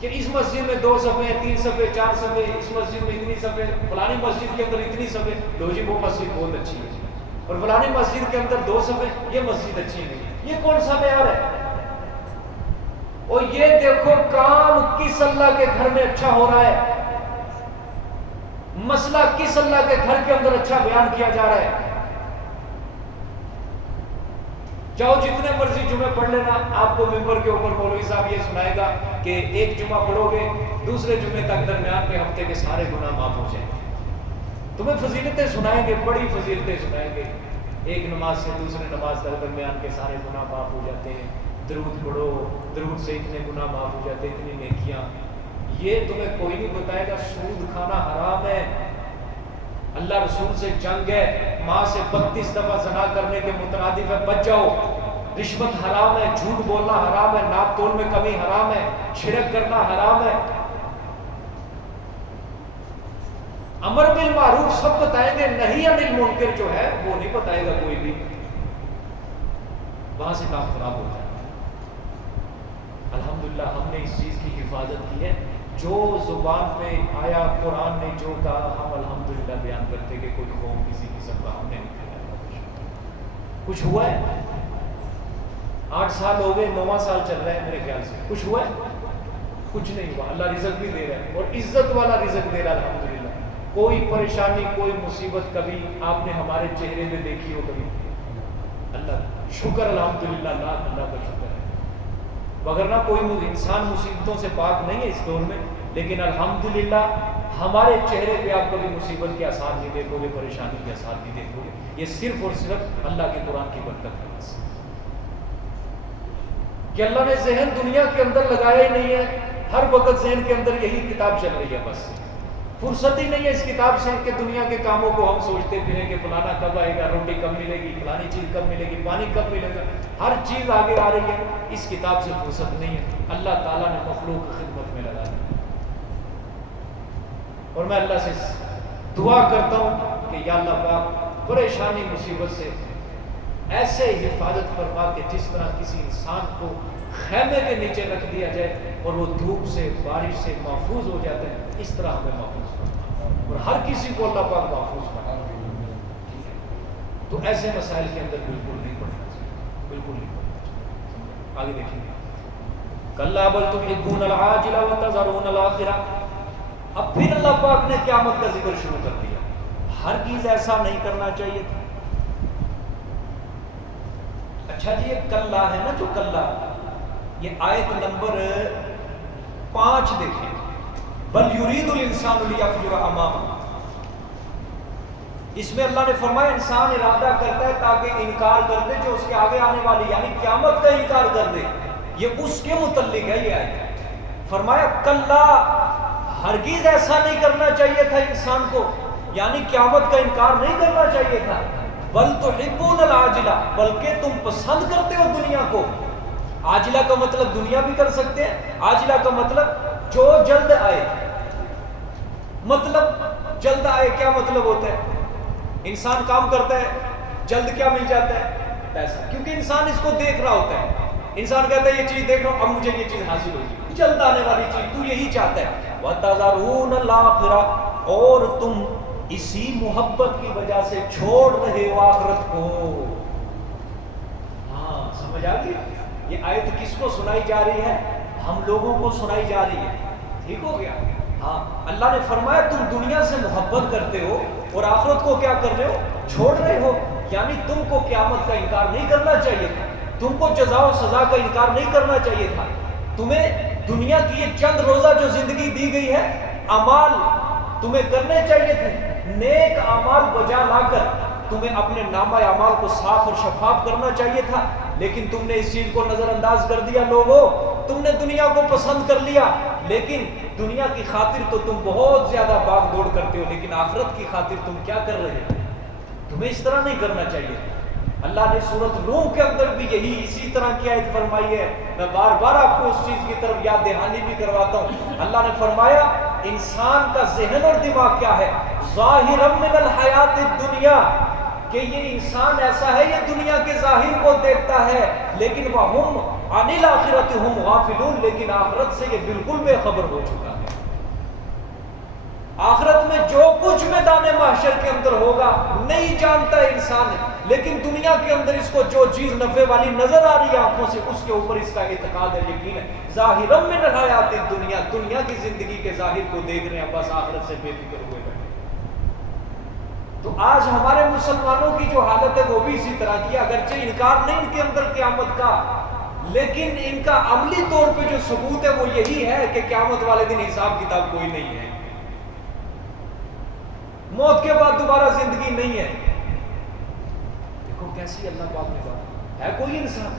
کہ اس مسجد میں 2 صفیں، 3 صفیں، 4 صفیں، اس مسجد میں اتنی صفیں، فلانی مسجد کے اندر اتنی صفیں. لو جی وہ مسجد بہت اچھی ہے، اور فلانی مسجد کے اندر 2 صفیں، یہ مسجد اچھی نہیں ہے. یہ کون سا معیار ہے؟ اور یہ دیکھو کام کس اللہ کے گھر میں اچھا ہو رہا ہے، مسئلہ کس اللہ کے گھر کے اندر اچھا بیان کیا جا رہا ہے. جاؤ جتنے مرضی جمعے پڑھ لینا، آپ کو ممبر کے اوپر مولوی صاحب یہ سنائے گا کہ ایک جمعہ پڑھو گے، دوسرے جمعے تک درمیان کے ہفتے کے سارے گناہ معاف ہو جائیں گے. تمہیں فضیلتیں سنائیں گے، بڑی فضیلتیں سنائیں گے. ایک نماز سے دوسرے نماز تک درمیان کے سارے گناہ معاف ہو جاتے ہیں. درود پڑھو، درود سے اتنے گناہ معاف ہو جاتے ہیں، اتنی نیکیاں. یہ تمہیں کوئی نہیں بتائے گا. سود کھانا حرام ہے، اللہ رسول سے جنگ ہے، ماں سے 32 دفعہ زنا کرنے کے مترادف ہے، بچ جاؤ. رشوت حرام ہے، جھوٹ بولنا حرام ہے، ناپ تول میں کمی حرام ہے، شرک کرنا حرام ہے. امر بالمعروف سب بتائیں گے، نہی عن المنکر جو ہے وہ نہیں بتائے گا کوئی بھی. وہاں سے کام خراب ہوتا ہے. الحمدللہ ہم نے اس چیز کی حفاظت کی ہے. جو زبان پہ آیا، قرآن نے جو کہا، ہم الحمدللہ بیان کرتے کہ کوئی قوم کسی قسم کا ہم نے نہیں کیا. کچھ ہوا ہے؟ 8 سال ہو گئے، 9واں سال چل رہا ہے میرے خیال سے. کچھ ہوا ہے؟ کچھ نہیں ہوا. اللہ رزق بھی دے رہا ہے، اور عزت والا رزق دے رہا ہے الحمدللہ. کوئی پریشانی، کوئی مصیبت کبھی آپ نے ہمارے چہرے میں دیکھی ہو کبھی؟ اللہ شکر الحمدللہ، اللہ کا شکر ہے. وگرنہ کوئی انسان مصیبتوں سے پاک نہیں ہے اس دور میں. لیکن الحمدللہ ہمارے چہرے پہ آپ کبھی مصیبت کے آثار نہیں دیکھو گے، پریشانی کے آثار نہیں دیکھو گے. یہ صرف اور صرف اللہ کے قرآن کی برکت ہے بس. کہ اللہ نے ذہن دنیا کے اندر لگایا ہی نہیں ہے، ہر وقت ذہن کے اندر یہی کتاب چل رہی ہے. بس فرصت ہی نہیں ہے اس کتاب سے کہ دنیا کے کاموں کو ہم سوچتے پھریں کہ فلانا کب آئے گا، روٹی کب ملے گی، فلانی چیز کب ملے گی، پانی کب ملے گا. ہر چیز آگے آ رہی ہے. اس کتاب سے فرصت نہیں ہے. اللہ تعالیٰ نے مخلوق کی خدمت میں لگا دیا. اور میں اللہ سے دعا کرتا ہوں کہ یا اللہ پاک پریشانی مصیبت سے ایسے حفاظت فرما کہ جس طرح کسی انسان کو خیمے کے نیچے رکھ دیا جائے اور وہ دھوپ سے، بارش سے محفوظ ہو جاتے ہیں، اس طرح ہمیں محفوظ فرما. اور ہر کسی کو اللہ پاک محفوظ فرما. تو ایسے مسائل کے اندر بالکل نہیں پڑنا چاہیے، بالکل نہیں پڑنا چاہیے. آگے دیکھیں گے کلا بل تحبون العاجلہ وتذرون الآخرہ. اب پھر اللہ پاک نے قیامت کا ذکر شروع کر دیا. ہر چیز ایسا نہیں کرنا چاہیے تھا. اچھا جی یہ کلا ہے نا، جو کلا، یہ آیت نمبر 5 دیکھیں. بل یرید الانسان لیفجر امامہ. اس میں اللہ نے فرمایا انسان ارادہ کرتا ہے تاکہ انکار کر دے جو اس کے آگے آنے والی، یعنی قیامت کا انکار کر دے. یہ اس کے متعلق ہے. یہ آیت فرمایا کلا، ہرگز ایسا نہیں کرنا چاہیے تھا انسان کو، یعنی قیامت کا انکار نہیں کرنا چاہیے تھا. بل تحبون العاجلہ، بلکہ تم پسند کرتے ہو دنیا کو. عاجلہ کا مطلب دنیا بھی کر سکتے ہیں، عاجلہ کا مطلب جو جلد آئے. مطلب جلد آئے کیا مطلب ہوتا ہے؟ انسان کام کرتا ہے جلد کیا مل جاتا ہے؟ پیسہ. کیونکہ انسان اس کو دیکھ رہا ہوتا ہے. انسان کہتا ہے یہ چیز دیکھ رہا ہوں، اب مجھے یہ چیز حاصل ہوگی، جلد آنے والی چیز، تو یہی چاہتا ہے. وَتَذَرُونَ الْآخِرَةَ، اور تم اسی محبت کی وجہ سے چھوڑ رہے ہو آخرت کو. ہاں سمجھ آ گئی؟ یہ آیت کس کو سنائی جا رہی ہے؟ ہم لوگوں کو سنائی جا رہی ہے. ٹھیک ہو گیا؟ ہاں اللہ نے فرمایا تم دنیا سے محبت کرتے ہو اور آخرت کو کیا کر رہے ہو؟ چھوڑ رہے ہو. یعنی تم کو قیامت کا انکار نہیں کرنا چاہیے تھا، تم کو جزا و سزا کا انکار نہیں کرنا چاہیے تھا. تمہیں دنیا کی یہ چند روزہ جو زندگی دی گئی ہے، اعمال تمہیں کرنے چاہیے تھے. نیک اعمال بجا لا کر تمہیں اپنے نامہ اعمال کو صاف اور شفاف کرنا چاہیے تھا، لیکن تم نے اس چیز کو نظر انداز کر دیا. لوگوں، تم نے دنیا کو پسند کر لیا، لیکن دنیا کی خاطر تو تم بہت زیادہ بھاگ دوڑ کرتے ہو، لیکن آخرت کی خاطر تم کیا کر رہے ہو؟ تمہیں اس طرح نہیں کرنا چاہیے. اللہ نے سورۃ روم کے اندر بھی یہی اسی طرح کی آیت فرمائی ہے. میں بار بار آپ کو اس چیز کی طرف یاد دہانی بھی کرواتا ہوں. اللہ نے فرمایا انسان کا ذہن اور دماغ کیا ہے؟ ظاہرا من الحیات الدنیا، کہ یہ انسان ایسا ہے، یہ دنیا کے ظاہر کو دیکھتا ہے، لیکن وَهُمْ عَنِ الْآخِرَةِ هُمْ غَافِلُونَ، لیکن آخرت سے یہ بالکل بے خبر ہو چکا ہے. آخرت میں جو کچھ میدان محشر کے اندر ہوگا نہیں جانتا ہے انسان، لیکن دنیا کے اندر اس کو جو چیز نفع والی نظر آ رہی ہے آنکھوں سے، اس کے اوپر اس کا اعتقاد ہے، یقین ہے. ظاہرا من الحیات الدنیا، دنیا کی زندگی کے ظاہر کو دیکھ رہے ہیں، بس آخرت سے بے فکر ہوئے بیٹھے. تو آج ہمارے مسلمانوں کی جو حالت ہے وہ بھی اسی طرح کی ہے. اگرچہ انکار نہیں ان کے اندر قیامت کا، لیکن ان کا عملی طور پہ جو ثبوت ہے وہ یہی ہے کہ قیامت والے دن حساب کتاب کوئی نہیں ہے، موت کے بعد دوبارہ زندگی نہیں ہے. دیکھو کیسی اللہ پاک نے بات ہے. کوئی انسان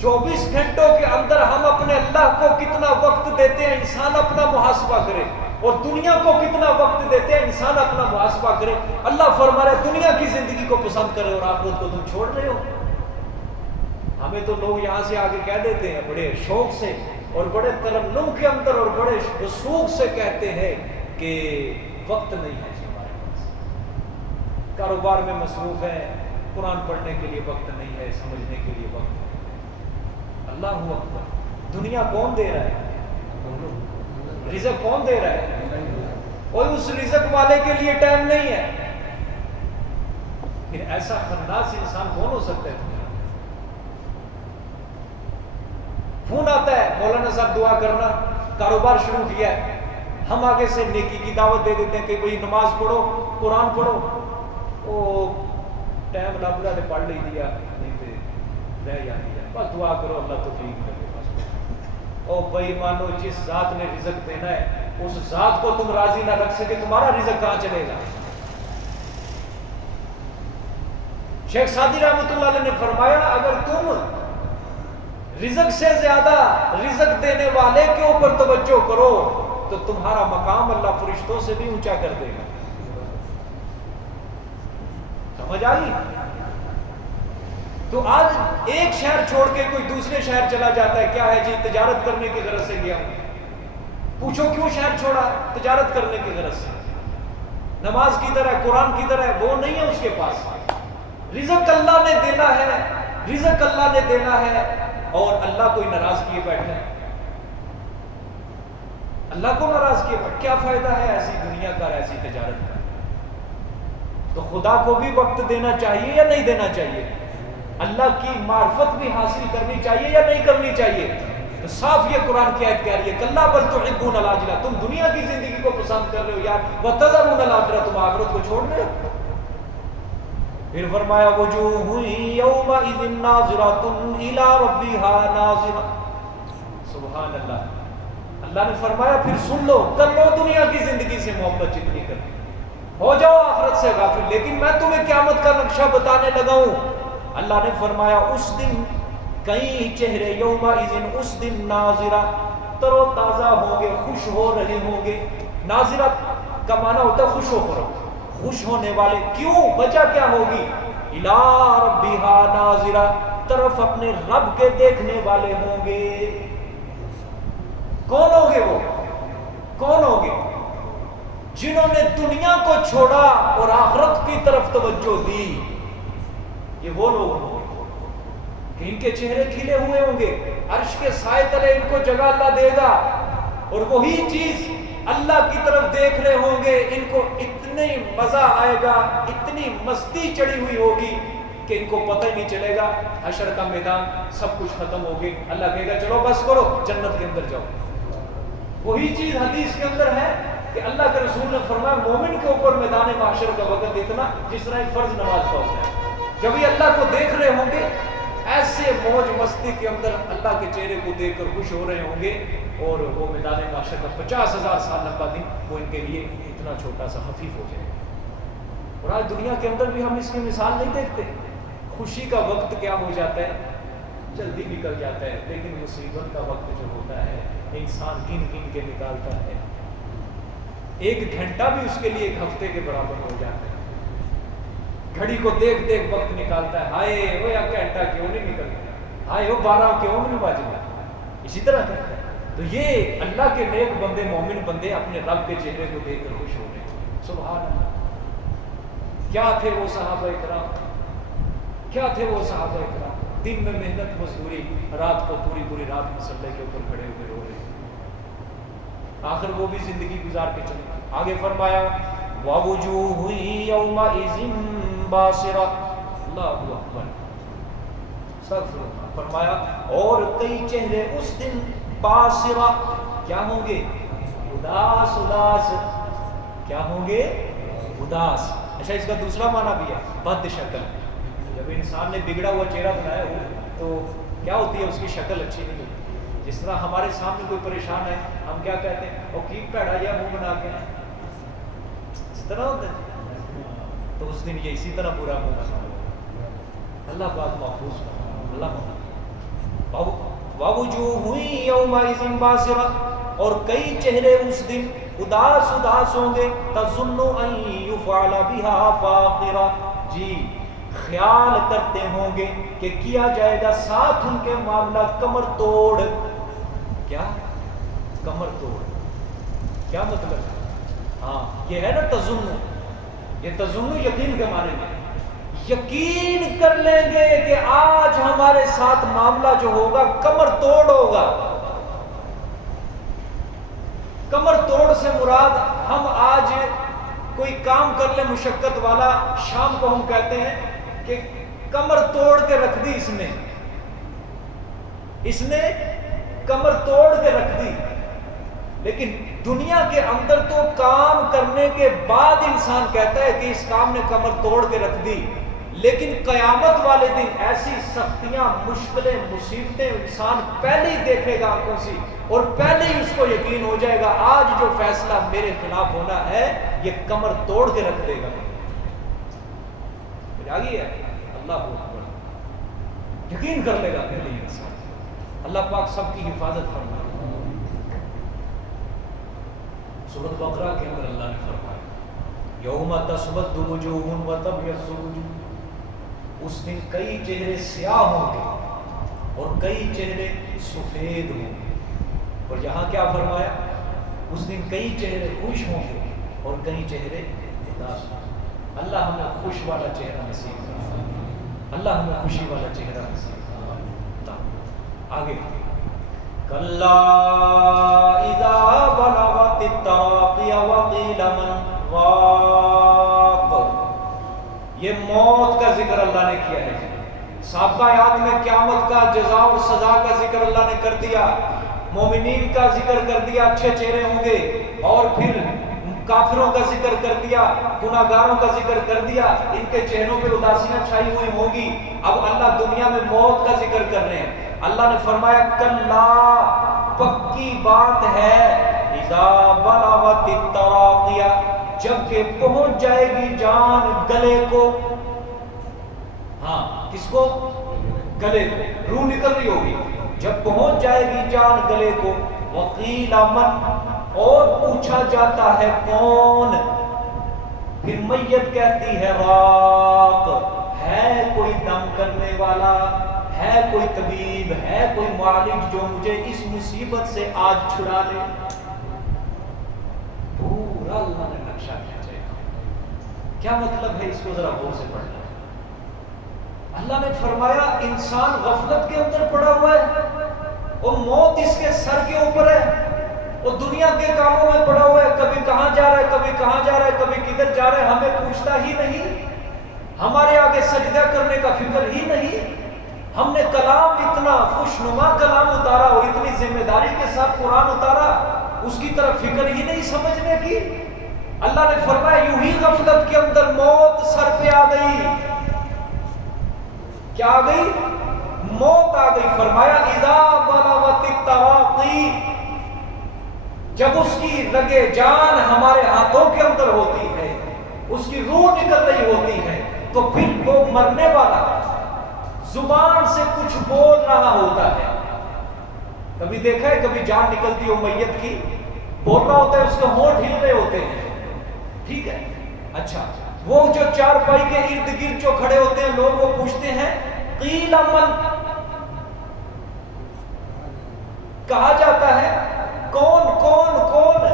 24 گھنٹوں کے اندر ہم اپنے اللہ کو کتنا وقت دیتے ہیں، انسان اپنا محاسبہ کرے، اور دنیا کو کتنا وقت دیتے ہیں، انسان اپنا محاسبہ کرے. اللہ فرما رہا ہے دنیا کی زندگی کو پسند کرے اور آخرت کو تم چھوڑ رہے ہو. ہمیں تو لوگ یہاں سے آگے کہہ دیتے ہیں بڑے شوق سے اور بڑے ترنم کے اندر اور بڑے رسوخ سے کہتے ہیں کہ وقت نہیں ہے ہمارے پاس، کاروبار میں مصروف ہے، قرآن پڑھنے کے لیے وقت نہیں ہے، سمجھنے کے لیے وقت نہیں ہے. اللہ اکبر. دنیا کون دے رہا ہے؟ رزق کون دے رہا ہے؟ اور اس رزق والے کے لیے ٹائم نہیں ہے. پھر ایسا خناس انسان کون ہو سکتا ہے؟ فون آتا ہے مولانا صاحب دعا کرنا، کاروبار شروع کیا ہے، ہم آگے سے نیکی کی دعوت دے دیتے ہیں کہ بھئی نماز پڑھو، قرآن پڑھو. او ٹائم رب نے پڑھ لی دیا نہیں تے رہ جاتی ہے، بس دعا کرو اللہ توفیق کرے. او بھائی مانو جس ذات نے رزق دینا ہے اس ذات کو تم راضی نہ رکھ سکے، تمہارا رزق کہاں چلے گا؟ شیخ سعدی رحمۃ اللہ علیہ نے فرمایا اگر تم رزق سے زیادہ رزق دینے والے کے اوپر توجہ کرو تو تمہارا مقام اللہ فرشتوں سے بھی اونچا کر دے گا. سمجھ آئی؟ تو آج ایک شہر چھوڑ کے کوئی دوسرے شہر چلا جاتا ہے، کیا ہے جی تجارت کرنے کی غرض سے گیا ہوں. پوچھو کیوں شہر چھوڑا؟ تجارت کرنے کی غرض سے. نماز کدھر ہے، قرآن کدھر ہے؟ وہ نہیں ہے اس کے پاس. رزق اللہ نے دینا ہے، رزق اللہ نے دینا ہے، اور اللہ کوئی ناراض کیے بیٹھے ہیں. اللہ کو ناراض کیے بیٹھے، کیا فائدہ ہے ایسی دنیا کا، ایسی تجارت کا؟ تو خدا کو بھی وقت دینا چاہیے یا نہیں دینا چاہیے؟ اللہ کی معرفت بھی حاصل کرنی چاہیے یا نہیں کرنی چاہیے؟ تو صاف یہ قرآن کی آیت کہہ رہی ہے کلا بل تحبون العاجلہ، تم دنیا کی زندگی کو پسند کر رہے ہو یار، وتذرون الآخرہ، تم آخرت کو چھوڑ رہے ہو. پھر فرمایا وجوہ یومئذ ناظرۃ الی ربها ناظرہ. سبحان اللہ. اللہ نے فرمایا پھر سن لو، کر لو دنیا کی زندگی سے محبت جتنی کرنی، ہو جاؤ آخرت سے غافل، لیکن میں تمہیں قیامت کا نقشہ بتانے لگا ہوں. اللہ نے فرمایا اس دن کئی چہرے، یومئذ اس دن ناظرہ، تر و تازہ ہوں گے، خوش ہو رہے ہوں گے. ناظرہ کا معنی ہوتا ہے خوش ہو کر، خوش ہونے والے. کیوں؟ وجہ کیا ہوگی؟ الی ربها ناظرہ، طرف اپنے رب کے دیکھنے والے ہوں گے. کون ہوں گے وہ؟ کون ہوں گے؟ جنہوں نے دنیا کو چھوڑا اور آخرت کی طرف توجہ دی، یہ وہ لوگ ہوں گے کہ ان کے چہرے کھلے ہوئے ہوں گے، عرش کے سائے تلے ان کو جگہ اللہ دے گا، اور وہی چیز اللہ کی طرف دیکھ رہے ہوں گے، ان کو اتنی مزہ آئے گا، اتنی مستی چڑھی ہوئی ہوگی کہ ان کو پتہ ہی نہیں چلے گا۔ حشر کا میدان سب کچھ ختم ہو گئے، اللہ کہے گا چلو بس کرو، جنت کے اندر جاؤ۔ وہی چیز حدیث کے اندر ہے کہ اللہ کے رسول نے فرمایا مومن کے اوپر میدان محشر کا وقت اتنا جس طرح ایک فرض نماز کا ہوتا ہے۔ جب یہ اللہ کو دیکھ رہے ہوں گے، ایسے موج مستی کے اندر اللہ کے چہرے کو دیکھ کر خوش ہو رہے ہوں گے، اور وہ میدان محشر کا 50,000 سال لمبا دن وہ ان کے لیے اتنا چھوٹا سا خفیف ہو جائے گا۔ اور آج دنیا کے اندر بھی ہم اس کی مثال نہیں دیکھتے۔ خوشی کا وقت کیا ہو جاتا ہے، جلدی نکل جاتا ہے، لیکن مصیبت کا وقت جو ہوتا ہے انسان گن گن کے نکالتا ہے۔ ایک گھنٹہ بھی اس کے لیے ایک ہفتے کے برابر ہو جاتا ہے۔ گھڑی کو دیکھ دیکھ وقت نکالتا ہے، ہائے وہ یا گھنٹہ کیوں نہیں نکل گیا، ہائے وہ 12 کیوں نہیں بج گیا، اسی طرح کرتا ہے۔ تو یہ اللہ کے نیک بندے، مومن بندے اپنے رب کے چہرے کو دیکھ کر خوش ہو رہے ہیں۔ سبحان اللہ۔ کیا تھے وہ صحابہ کرام، کیا تھے وہ صحابہ کرام، دن میں محنت مزدوری، رات کو پوری رات مسلح کے اوپر کھڑے ہوئے رو رہے ہیں۔ آخر وہ بھی زندگی گزار کے چلے۔ آگے فرمایا وَوُجُوهٌ يَوْمَئِذٍ بَاسِرَةٌ، اللہ اکبر، استغفر اللہ، فرمایا اور کئی چہرے اس دن باسرہ کیا ہوں گے، اداس، اداس کیا ہوں گے، اداس۔ اچھا اس کا دوسرا معنی بھی ہے بد شکل۔ جب انسان نے بگڑا ہوا چہرہ بنایا ہو تو کیا ہوتی ہے، اس کی شکل اچھی نہیں ہوتی۔ جس طرح ہمارے سامنے کوئی پریشان ہے، ہم کیا کہتے ہیں، اور کی پیڑا یا منہ بنا کے، اس طرح ہوتا ہے۔ تو اس دن یہ اسی طرح برا منہ بنا ہوا۔ اللہ پاک محفوظ کرنا، اللہ محفوظ۔ وَوُجُوهٌ يَوْمَئِذٍ بَاسِرَةٌ، اور کئی چہرے اس دن اداس اداس ہوں گے، تَظُنُّ أَن يُفْعَلَ بِهَا فَاقِرَةٌ، جی خیال کرتے ہوں گے کہ کیا جائے گا ساتھ ان کے معاملہ کمر توڑ۔ کیا کمر توڑ، کیا مطلب؟ ہاں یہ ہے نا تظن، یہ تظن یقین کے معنی میں، یقین کر لیں گے کہ آج ہمارے ساتھ معاملہ جو ہوگا کمر توڑ ہوگا۔ کمر توڑ سے مراد ہم آج کوئی کام کر لیں مشقت والا، شام کو ہم کہتے ہیں کہ کمر توڑ کے رکھ دی اس نے کمر توڑ کے رکھ دی۔ لیکن دنیا کے اندر تو کام کرنے کے بعد انسان کہتا ہے کہ اس کام نے کمر توڑ کے رکھ دی، لیکن قیامت والے دن ایسی سختیاں، مشکلیں، مصیبتیں انسان پہلے ہی دیکھے گا آنکھوں سے، اور پہلے ہی اس کو یقین ہو جائے گا آج جو فیصلہ میرے خلاف ہونا ہے یہ کمر توڑ کے رکھ دے گا۔ آگے ہے اللہ اکبر، یقین کر لے گا پہلے ہی انسان۔ اللہ پاک سب کی حفاظت فرمائے۔ سورۃ بقرہ کے اندر اللہ نے فرمایا یوم تسود وجوہ وتبیض وجوہ، اس دن کئی چہرے سیاہ ہوں گے اور کئی چہرے سفید ہوں گے۔ اور یہاں کیا فرمایا، اس دن کئی چہرے خوش ہوں گے اور کئی چہرے اداس ہوں گے۔ اللہ ہمیں خوش والا چہرہ نصیب کرے، اللہ ہمیں خوشی والا چہرہ نصیب کرے۔ آگے کلا اذا بلغت التراقی وقیل من راق، یہ موت کا ذکر اللہ نے کیا ہے۔ سابقہ آیات میں قیامت کا جزا اور سزا کا ذکر اللہ نے کر دیا، مومنین کا ذکر کر دیا، اچھے چہرے ہوں گے، اور پھر کافروں کا ذکر کر دیا، گناہگاروں کا ذکر کر دیا، ان کے چہروں پہ اداسیاں چھائی ہوئی ہوں گی۔ اب اللہ دنیا میں موت کا ذکر کر رہے ہیں۔ اللہ نے فرمایا کلا، پکی بات ہے، اذا بلغت التراقی، جب کہ پہنچ جائے گی جان گلے کو۔ ہاں کس کو؟ گلے کو، روح نکل رہی ہوگی، جب پہنچ جائے گی جان گلے کو، وقیل من، اور پوچھا جاتا ہے کون، پھر میت کہتی ہے راق، ہے کوئی دم کرنے والا، ہے کوئی طبیب، ہے کوئی معالج جو مجھے اس مصیبت سے آج چھڑا لے۔ پورا اللہ نے تماشا کیا جائے گا. کیا مطلب ہے اس کو ذرا غور سے پڑھنا. اللہ نے فرمایا انسان غفلت کے اندر پڑا ہوا ہے اور موت اس کے سر کے اوپر ہے, وہ دنیا کے کاموں میں پڑا ہوا ہے, کبھی کہاں جا رہا ہے, کبھی کہاں جا رہا ہے, کبھی کدھر جا رہا ہے, ہمیں پوچھتا ہی نہیں, ہمارے آگے سجدہ کرنے کا فکر ہی نہیں. ہم نے کلام اتنا خوشنما کلام اتارا اور اتنی ذمہ داری کے ساتھ قرآن اتارا, اس کی طرف فکر ہی نہیں سمجھنے کی. اللہ نے فرمایا یوں ہی غفلت کے اندر موت سر پہ آ گئی. کیا آ گئی؟ موت آ گئی. فرمایا اذا بلغت التراقی, جب اس کی رگے جان ہمارے ہاتھوں کے اندر ہوتی ہے, اس کی روح نکل رہی ہوتی ہے, تو پھر وہ مرنے والا زبان سے کچھ بول رہا ہوتا ہے. کبھی دیکھا ہے کبھی جان نکلتی ہو میت کی, بول رہا ہوتا ہے, اس کے ہونٹ ہل رہے ہوتے ہیں. ٹھیک ہے, اچھا وہ جو چارپائی کے ارد گرد جو کھڑے ہوتے ہیں لوگ, وہ پوچھتے ہیں قیل من, کہا جاتا ہے کون کون کون,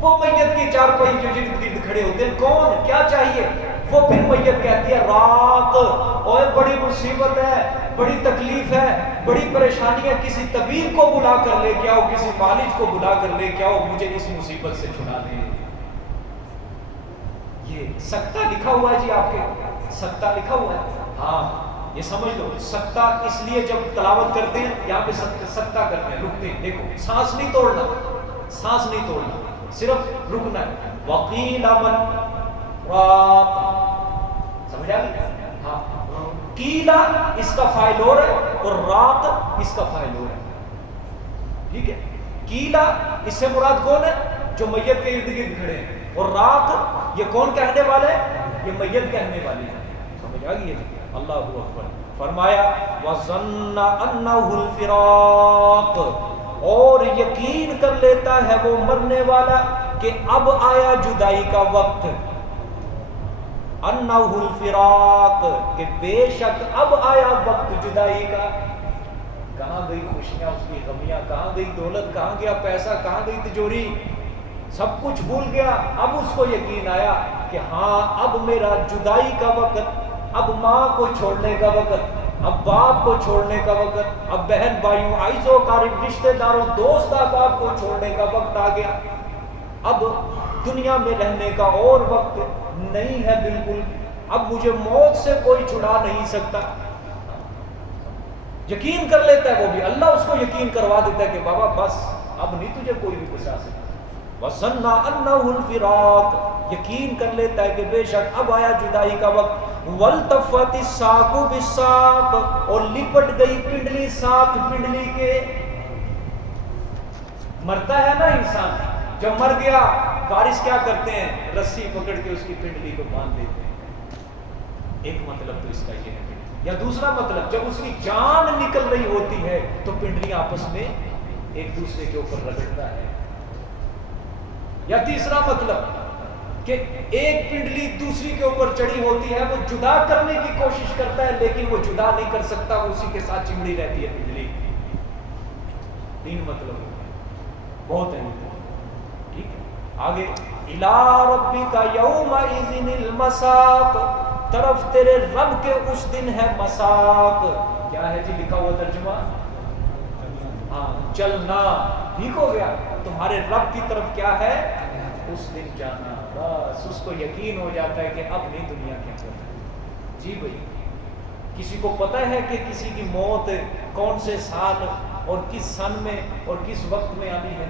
وہ میت کی چارپائی جو ارد گرد کھڑے ہوتے ہیں, کون, کیا چاہیے؟ وہ پھر میت کہتی ہے رات, اوے بڑی مصیبت ہے, بڑی تکلیف ہے, بڑی پریشانی ہے, کسی طبیب کو بلا کر لے کے آؤ, کسی معالج کو بلا کر لے کے آؤ, مجھے اس مصیبت سے چھڑا دے. یہ سکتہ لکھا ہوا ہے جی, آپ کے سکتہ لکھا ہوا ہے. ہاں یہ سمجھ لو, سکتہ اس لیے جب تلاوت کرتے ہیں یہاں پہ سکتہ کرتے ہیں, رکتے ہیں, دیکھو سانس نہیں توڑنا, سانس نہیں توڑنا, صرف رکنا ہے. وقیل من راق, سمجھ آ گئی؟ ہاں, قیلا اس کا فاعل اور ہے اور راق اس کا فاعل اور ہے. ٹھیک ہے, قیلا اس سے مراد کون ہے؟ جو میت کے ارد گرد کھڑے ہیں, اور راق یہ کون کہنے والے ہیں؟ یہ میت کہنے والے ہیں. سمجھ آ گئی ہے؟ اللہ اکبر. فرمایا وَظَنَّ أَنَّهُ الْفِرَاقُ, اور یقین کر لیتا ہے وہ مرنے والا کہ اب آیا جدائی کا وقت. انہ الفراق, کہ بے شک اب آیا وقت جدائی کا. کہاں گئی خوشیاں, اس کی غمیاں کہاں گئی, دولت کہاں گیا, پیسہ کہاں گئی, تجوری, سب کچھ بھول گیا. اب اس کو یقین آیا کہ ہاں اب میرا جدائی کا وقت, اب ماں کو چھوڑنے کا وقت, اب باپ کو چھوڑنے کا وقت, اب بہن بھائیوں, عزیزوں, قریب رشتہ داروں, دوست احباب کو چھوڑنے کا وقت آ گیا. اب دنیا میں رہنے کا اور وقت نہیں ہے بالکل. اب مجھے موت سے کوئی چھڑا نہیں سکتا. یقین کر لیتا ہے وہ بھی, اللہ اس کو یقین کروا دیتا ہے کہ بابا بس اب نہیں تجھے کوئی بھی بچا سکتا. وَظَنَّ أَنَّهُ الْفِرَاقُ, یقین کر لیتا ہے کہ بے شک اب آیا جدائی کا وقت. وَالْتَفَّتِ السَّاقُ بِالسَّاقِ, اور لپٹ گئی پنڈلی ساق پنڈلی کے. مرتا ہے نا انسان, جب مر گیا وارث کیا کرتے ہیں, رسی پکڑ کے اس کی پنڈلی کو باندھ دیتے ہیں. ایک مطلب تو اس کا یہ ہے. یا دوسرا مطلب, جب اس کی جان نکل رہی ہوتی ہے تو پنڈلیاں آپس میں ایک دوسرے کے اوپر رگڑتا ہے. یا تیسرا مطلب کہ ایک پنڈلی دوسری کے اوپر چڑھی ہوتی ہے, وہ جدا کرنے کی کوشش کرتا ہے لیکن وہ جدا نہیں کر سکتا, اسی کے ساتھ چمڑی رہتی ہے پنڈلی. تین مطلب بہت ہیں. ٹھیک ہے, آگے اِلَىٰ رَبِّكَ يَوْمَئِذٍ الْمَسَاقُ, طرف تیرے رب کے اس دن ہے مساق. کیا ہے جی لکھا ہوا ترجمہ؟ ہاں چلنا. ٹھیک ہو گیا, تمہارے رب کی طرف کیا ہے؟ اس دن جانا. بس اس کو یقین ہو جاتا ہے کہ اب نہیں دنیا کے اندر. جی بھائی, کسی کو پتہ ہے کہ کسی کی موت کون سے سال اور کس سن میں اور کس وقت میں آنی ہے؟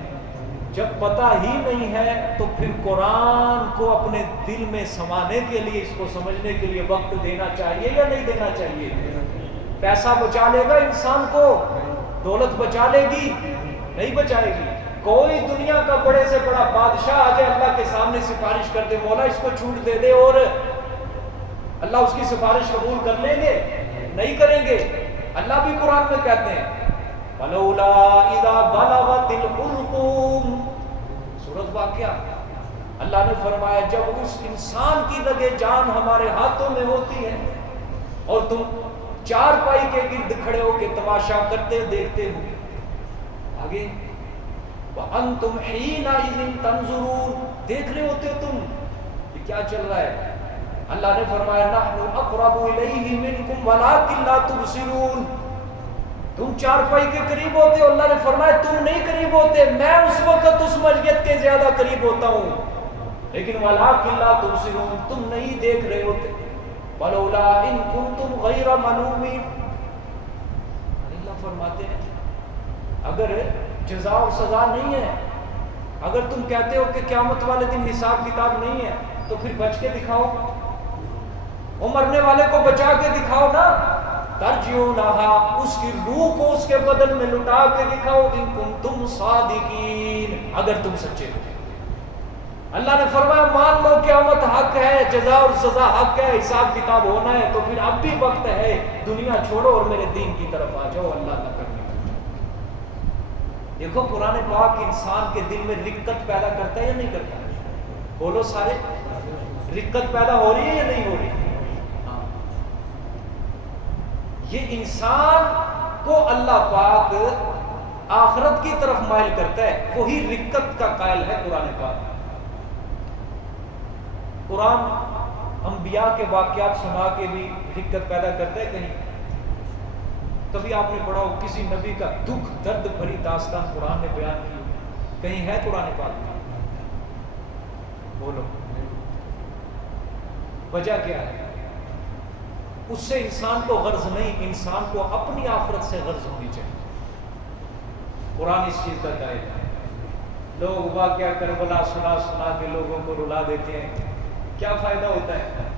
جب پتہ ہی نہیں ہے تو پھر قرآن کو اپنے دل میں سمانے کے لیے, اس کو سمجھنے کے لیے وقت دینا چاہیے یا نہیں دینا چاہیے؟ پیسہ بچا لے گا انسان کو, دولت بچا لے گی؟ نہیں بچائے گی. کوئی دنیا کا بڑے سے بڑا بادشاہ آ جائے, اللہ کے سامنے سفارش کر دے, مولا اس کو چھوٹ دے دے, اور اللہ اس کی سفارش قبول کر لیں گے؟ نہیں کریں گے. اللہ بھی قرآن میں کہتے ہیں فَلَوْلَا إِذَا بَلَغَتِ الْحُلْقُومَ, سورۃ واقعہ. اللہ نے فرمایا جب اس انسان کی رگے جان ہمارے ہاتھوں میں ہوتی ہے اور تم چار پائی کے گرد کھڑے ہو کے تماشا کرتے دیکھتے ہو. آگے وَأَنْتُمْ حِينَئِذٍ تَنْظُرُونَ، دیکھ رہے ہوتے ہو تم یہ کیا چل رہا ہے. اللہ نے فرمایا نَحْنُ أَقْرَبُ إِلَيْهِ مِنْكُمْ وَلَٰكِنْ لَا تُبْصِرُونَ، تم چارپائی کے قریب ہوتے ہو. اللہ نے فرمایا تم نہیں قریب ہوتے، میں اس وقت اس مسجد کے زیادہ قریب ہوتا ہوں، لیکن وَلَٰكِنْ لَا تُبْصِرُونَ، تم نہیں دیکھ رہے ہوتے. وَلَوْلَا إِن كُنتُمْ غَيْرَ مَلُومِينَ، اللہ فرماتے ہیں اگر جزا اور سزا نہیں ہے، اگر تم کہتے ہو کہ قیامت والے دن حساب کتاب نہیں ہے، تو پھر بچ کے دکھاؤ، وہ مرنے والے کو بچا کے دکھاؤ نا. ترجعونها، اس کی روح کو اس کے بدن میں لٹا کے دکھاؤ. ان کنتم صادقین، اگر تم سچے ہو. اللہ نے فرمایا مان لو قیامت حق ہے، جزا اور سزا حق ہے، حساب کتاب ہونا ہے، تو پھر اب بھی وقت ہے، دنیا چھوڑو اور میرے دین کی طرف آ جاؤ. اللہ نہ کرنے. دیکھو قرآن پاک انسان کے دل میں رقت پیدا کرتا ہے یا نہیں کرتا؟ بولو سارے، رقت پیدا ہو رہی ہے یا نہیں ہو رہی؟ ہاں. یہ انسان کو اللہ پاک آخرت کی طرف مائل کرتا ہے، وہی رقت کا قائل ہے قرآن پاک. قرآن انبیاء کے واقعات سنا کے بھی رقت پیدا کرتا ہے. کہیں کبھی آپ نے پڑھا ہو کسی نبی کا دکھ درد بھری داستان قرآن نے بیان کی، کہیں ہے قرآن پاک میں؟ بولو وجہ کیا ہے؟ اس سے انسان کو غرض نہیں، انسان کو اپنی آخرت سے غرض ہونی چاہیے. قرآن اس چیز کا قائل ہے. لوگ واقعہ کربلا سنا سنا کے لوگوں کو رلا دیتے ہیں. کیا فائدہ ہوتا ہے؟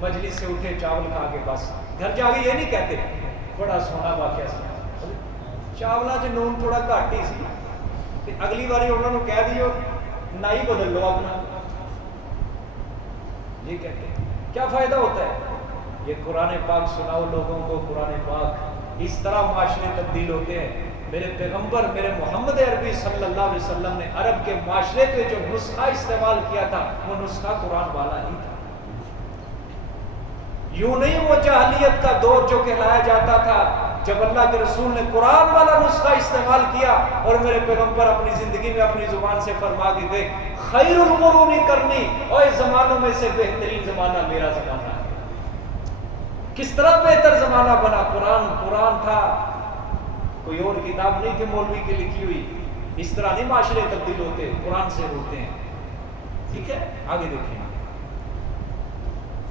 مجلس سے اٹھے چاول کھا کے بس گھر جا کے یہ نہیں کہتے بڑا سونا واقعہ سنا، چاولا چ نون تھوڑا گھٹ ہی سی، اگلی باری انہوں نے کہہ دیو نہ ہی بدل لو اپنا. یہ کہتے ہیں کیا فائدہ ہوتا ہے؟ یہ قرآن پاک سناؤ لوگوں کو قرآن پاک. اس طرح معاشرے تبدیل ہوتے ہیں. میرے پیغمبر میرے محمد عربی صلی اللہ علیہ وسلم نے عرب کے معاشرے پہ جو نسخہ استعمال کیا تھا وہ نسخہ قرآن والا ہی تھا. یوں نہیں وہ جاہلیت کا دور جو کہلایا جاتا تھا، جب اللہ کے رسول نے قرآن والا نسخہ استعمال کیا اور میرے پیغمبر اپنی زندگی میں اپنی زبان سے فرما کے گئے خیر القرون کرنی، اور اس زمانوں میں سے بہترین زمانہ میرا زمانہ ہے. کس طرح بہتر زمانہ بنا؟ قرآن تھا، کوئی اور کتاب نہیں تھی مولوی کی لکھی ہوئی. اس طرح نہیں معاشرے تبدیل ہوتے، قرآن سے ہوتے ہیں. ٹھیک ہے آگے دیکھیں.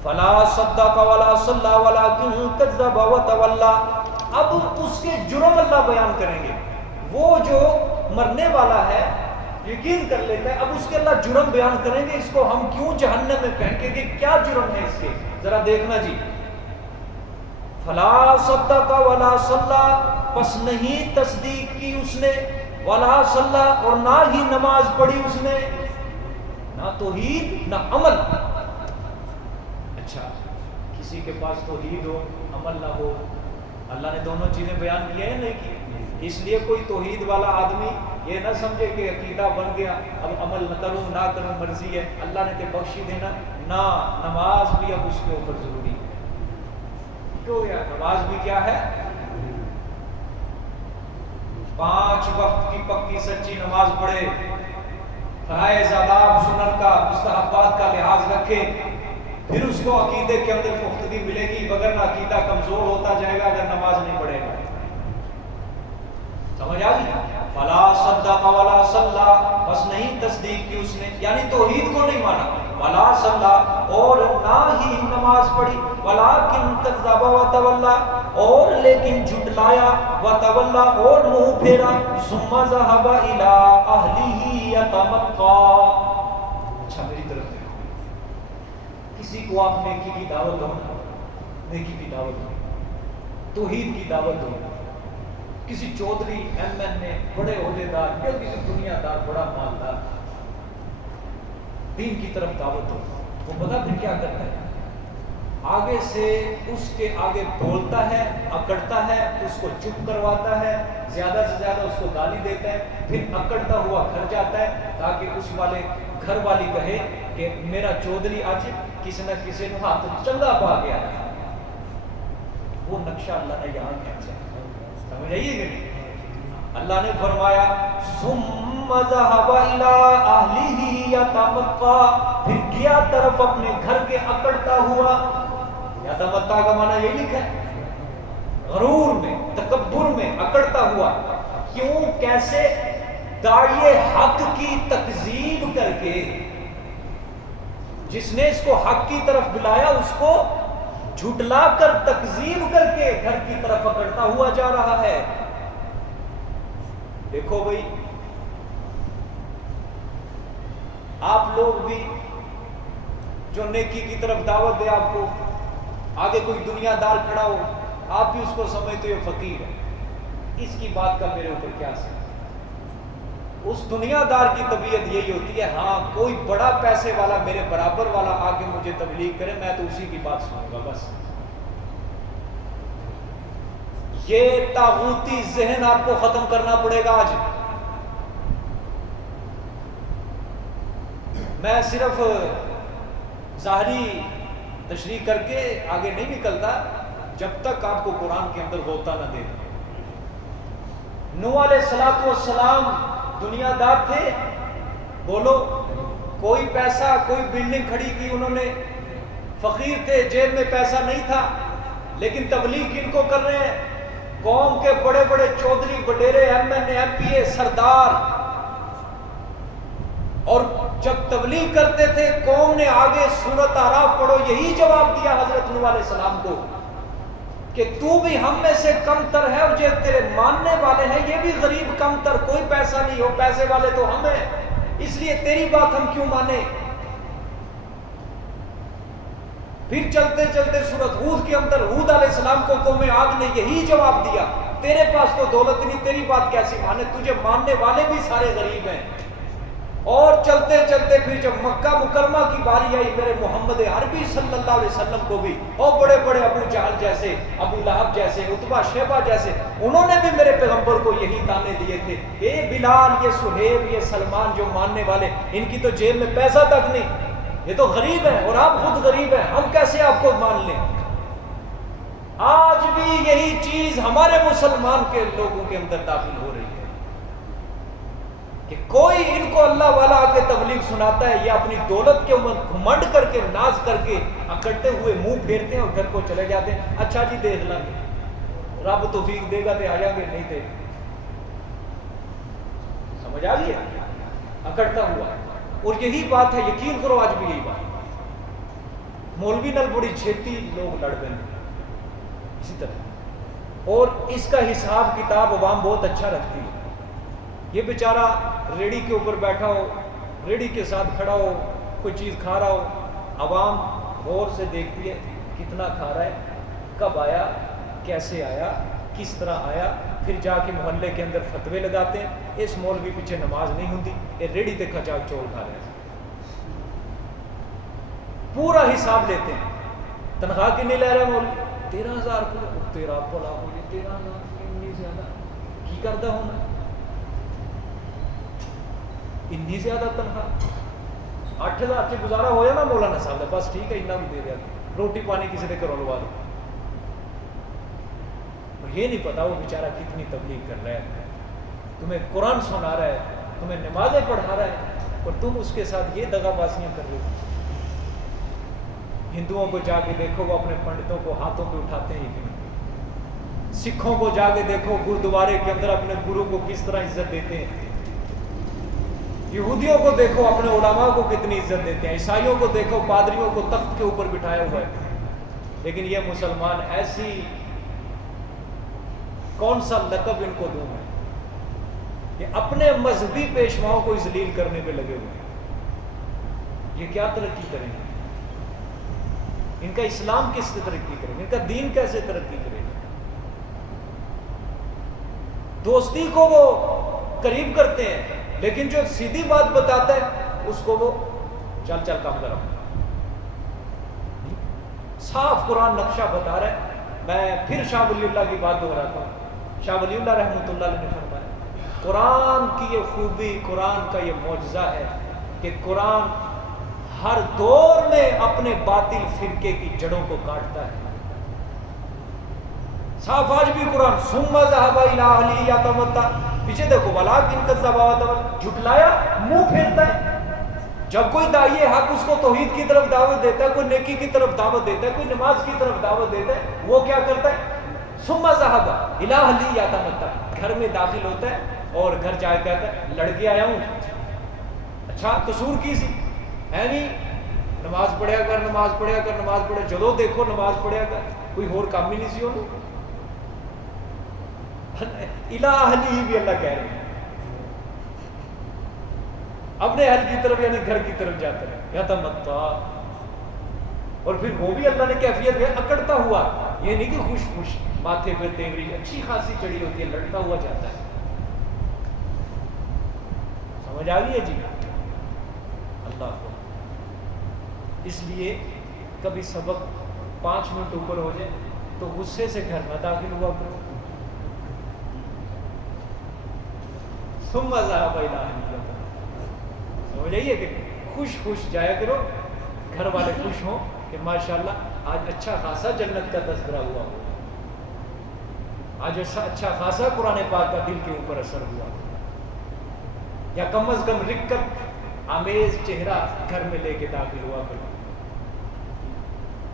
فلا صدق ولا صلى ولكن كذب وتولى. اب اس کے جرم اللہ بیان کریں گے. وہ جو مرنے والا ہے یقین کر لیتا ہے، اب اس کے اللہ جرم بیان کریں گے. اس کو ہم کیوں جہنم میں پھینکیں گے؟ کیا جرم ہے اس کے؟ ذرا دیکھنا جی. فلا صدق ولا صلى، پس نہیں تصدیق کی اس نے، ولا صلى، اور نہ ہی نماز پڑھی اس نے. نہ توحید نہ عمل. اچھا کسی کے پاس توحید ہو عمل نہ ہو، اللہ نے دونوں چیزیں بیان کی ہیں نہیں کی. اس لیے کوئی توحید والا آدمی یہ نہ سمجھے کہ عقیدہ بن گیا اب عمل نہ کروں نہ کروں مرضی ہے، اللہ نے تے بخشی دینا. نہ نماز بھی اب اس کے اوپر ضروری ہے. کیوں گیا نماز بھی کیا ہے؟ 5 وقت کی پکی سچی نماز پڑھے، فرائض آداب سنن کا مستحبات کا لحاظ رکھے، پھر اس کو عقیدے کے اندر پختگی ملے گی. بغیر عقیدہ کمزور ہوتا جائے گا اگر نماز نہیں پڑھے گا. سمجھ آ گئی؟ فلا صدق ولا صلى، بس نہیں تصدیق کی اس نے، یعنی توحید کو نہیں مانا. ولا صلى، اور نہ ہی نماز پڑھی. ولكن كذب وتولى، اور لیکن جھٹلایا. وتولى، اور منہ پھیرا. ثم ذهب الى اهله يتمطى. اچھا میری طرف کسی کو آپ نیکی کی دعوت دو، نیکی کی دعوت دو، توحید کی دعوت دو. کسی چودھری ایم این اے بڑے عہدیدار یا کسی دنیا دار بڑا مالدار دین کی طرف دعوت دو، وہ پتہ پھر کیا کرتا ہے؟ آگے سے اس کے آگے بولتا ہے، اکڑتا ہے، اس کو چپ کرواتا ہے، زیادہ سے زیادہ اس کو گالی دیتا ہے، پھر اکڑتا ہوا گھر جاتا ہے تاکہ اس والے گھر والی کہے کہ میرا چودھری آج کسی نہ کسی نے ہاتھ چنگا پا گیا. وہ نقشہ اللہ نے یہاں کھینچا. سمجھ آئیے کہ نہیں؟ اللہ نے فرمایا ثم ذهب الى اهله يتمطى، پھر گیا طرف اپنے گھر کے اکڑتا ہوا. یتمطى کا معنی یہی لکھا ہے، غرور میں، تکبر میں، اکڑتا ہوا. کیوں؟ کیسے؟ داعی حق کی تکذیب کر کے، جس نے اس کو حق کی طرف بلایا اس کو جھٹلا کر، تکذیب کر کے گھر کی طرف اکڑتا ہوا جا رہا ہے. دیکھو بھائی، آپ لوگ بھی جو نیکی کی طرف دعوت دے، آپ کو آگے کوئی دنیا دار کھڑا ہو، آپ بھی اس کو سمجھتے ہو فقیر ہے، اس کی بات کا میرے اوپر کیا اثر؟ اس دنیا دار کی طبیعت یہی ہوتی ہے، ہاں کوئی بڑا پیسے والا میرے برابر والا آ کے مجھے تبلیغ کرے، میں تو اسی کی بات سنوں گا بس. یہ طاغوتی ذہن آپ کو ختم کرنا پڑے گا. آج میں صرف ظاہری تشریح کر کے آگے نہیں نکلتا جب تک آپ کو قرآن کے اندر غوطہ نہ دے. نوح علیہ السلام دنیا دار تھے، بولو. کوئی پیسہ، کوئی بلڈنگ کھڑی کی انہوں نے، فقیر تھے، جیب میں پیسہ نہیں تھا، لیکن تبلیغ کن کو کر رہے ہیں؟ قوم کے بڑے بڑے چودھری، وڈیرے، ایم این اے، ایم پی اے، سردار. اور جب تبلیغ کرتے تھے قوم نے آگے سورۃ اعراف پڑھو یہی جواب دیا حضرت نوح علیہ السلام کو کہ تو بھی ہم میں سے کم تر ہے، اور جو تیرے ماننے والے ہیں یہ بھی غریب کم تر، کوئی پیسہ نہیں ہو، پیسے والے تو ہم ہیں، اس لیے تیری بات ہم کیوں مانے. پھر چلتے چلتے سورۃ ہود کے اندر ہود علیہ السلام کو قوم عاد نے یہی جواب دیا، تیرے پاس تو دولت نہیں، تیری بات کیسی مانے، تجھے ماننے والے بھی سارے غریب ہیں. اور چلتے چلتے پھر جب مکہ مکرمہ کی باری آئی میرے محمد عربی صلی اللہ علیہ وسلم کو بھی، اور بڑے بڑے ابو جہل جیسے، ابو لہب جیسے، عتبہ شیبہ جیسے، انہوں نے بھی میرے پیغمبر کو یہی تانے دیے تھے، اے بلال، یہ سہیب، یہ سلمان جو ماننے والے، ان کی تو جیب میں پیسہ تک نہیں، یہ تو غریب ہیں اور آپ خود غریب ہیں، ہم کیسے آپ کو مان لیں. آج بھی یہی چیز ہمارے مسلمان کے لوگوں کے اندر داخل ہو رہی ہے کہ کوئی ان کو اللہ والا آ کے تبلیغ سناتا ہے، یہ اپنی دولت کے اوپر گھمنڈ کر کے، ناز کر کے، اکڑتے ہوئے منہ پھیرتے ہیں اور گھر کو چلے جاتے ہیں. اچھا جی دیکھ لیں گے، رب توفیق دے گا تو آ جائیں گے، نہیں دے. سمجھ آ گئی؟ اکڑتا ہوا. اور یہی بات ہے، یقین کرو آج بھی یہی بات. مولوی نال بڑی چھیتی لوگ لڑ گئے اسی طرح، اور اس کا حساب کتاب عوام بہت اچھا رکھتی ہے. یہ بیچارہ ریڑھی کے اوپر بیٹھا ہو، ریڑھی کے ساتھ کھڑا ہو، کوئی چیز کھا رہا ہو، عوام غور سے دیکھتی ہے کتنا کھا رہا ہے، کب آیا، کیسے آیا، کس طرح آیا. پھر جا کے محلے کے اندر فتوے لگاتے ہیں، اس مولوی پیچھے نماز نہیں ہوتی، یہ ریڑھی تے کھچا چول کھا رہے ہیں. پورا حساب لیتے ہیں. تنخواہ کتنی لے رہے ہیں مولوی؟ 13,000 کو. تیرا بھلا ہو یہ 13,000 اتنی زیادہ کی کرتا ہوں میں؟ اتنی زیادہ تنخواہ 8,000 سے گزارا ہو یا نا مولانا صاحب، بس ٹھیک ہے اتنا بھی دے دیا، روٹی پانی کسی نے کرو لوا دو. یہ نہیں پتا وہ بیچارہ کتنی تبلیغ کر رہا ہے، تمہیں قرآن سنا رہا ہے، تمہیں نمازیں پڑھا رہا ہے، اور تم اس کے ساتھ یہ دغا بازیاں کر رہے ہو. ہندوؤں کو جا کے دیکھو وہ اپنے پنڈتوں کو ہاتھوں پہ اٹھاتے ہیں، یقین. سکھوں کو جا کے دیکھو گردوارے کے اندر اپنے گرو کو کس طرح عزت دیتے ہیں. یہودیوں کو دیکھو اپنے علماء کو کتنی عزت دیتے ہیں. عیسائیوں کو دیکھو پادریوں کو تخت کے اوپر بٹھایا ہوا ہے. لیکن یہ مسلمان ایسی کون سا لقب ان کو دوں میں کہ اپنے مذہبی پیشواؤں کو ذلیل کرنے پہ لگے ہوئے ہیں. یہ کیا ترقی کریں گے؟ ان کا اسلام کس سے ترقی کرے گا؟ ان کا دین کیسے ترقی کرے گا؟ دوستی کو وہ قریب کرتے ہیں، لیکن جو سیدھی بات بتاتا ہے اس کو وہ چل چل کام کرو. صاف قرآن نقشہ بتا رہا ہے. میں پھر شاہ ولی اللہ کی بات دہراتا ہوں. شاہ ولی اللہ رحمۃ اللہ علیہ نے فرمایا قرآن کی یہ خوبی، قرآن کا یہ معجزہ ہے کہ قرآن ہر دور میں اپنے باطل فرقے کی جڑوں کو کاٹتا ہے. صاف آج بھی قرآن ثم ذهب الى اهله يتمطى، پیچھے دیکھو، وَلَٰكِن كَذَّبَ وَتَوَلَّىٰ، جھٹلایا، منہ پھیرتا ہے۔ جب کوئی داعی حق اس کو توحید کی طرف دعوت دیتا ہے، کوئی نیکی کی طرف دعوت دیتا ہے، کوئی نماز کی طرف دعوت دیتا ہے، وہ کیا کرتا ہے؟ ثم ذهب الى اهله يتمتع، گھر میں داخل ہوتا ہے اور گھر جا کے کہتا ہے لڑکی آیا ہوں۔ اچھا قصور کی سی ہے نہیں، نماز پڑھیا کر، نماز پڑھیا کر، نماز پڑھے، جدو دیکھو نماز پڑھیا کر، کوئی اور کام ہی نہیں سی ہونا۔ الى اهله بھی اللہ کہہ رہے ہیں، اپنے اہل کی طرف یعنی گھر کی طرف جاتا ہے، یتمتع۔ اور پھر وہ بھی اللہ نے کیفیت ہے اکڑتا ہوا، یہ نہیں کہ خوش خوش، ماتھے پہ تیوری اچھی خاصی چڑی ہوتی ہے، لڑتا ہوا جاتا ہے۔ سمجھ آ گئی ہے جی؟ اللہ کو اس لیے کبھی سبق 5 منٹ اوپر ہو جائے تو غصے سے گھر نہ داخل ہوا کرو۔ ثم ذهب الى اهله، سمجھ آئیے کہ خوش خوش جایا کرو، گھر والے خوش ہوں کہ ماشاءاللہ آج اچھا خاصا جنت کا تذکرہ ہوا ہو، آج اچھا خاصا قرآن پاک کا دل کے اوپر اثر ہوا، یا کم از کم رکت آمیز چہرہ گھر میں لے کے داخل ہوا کرو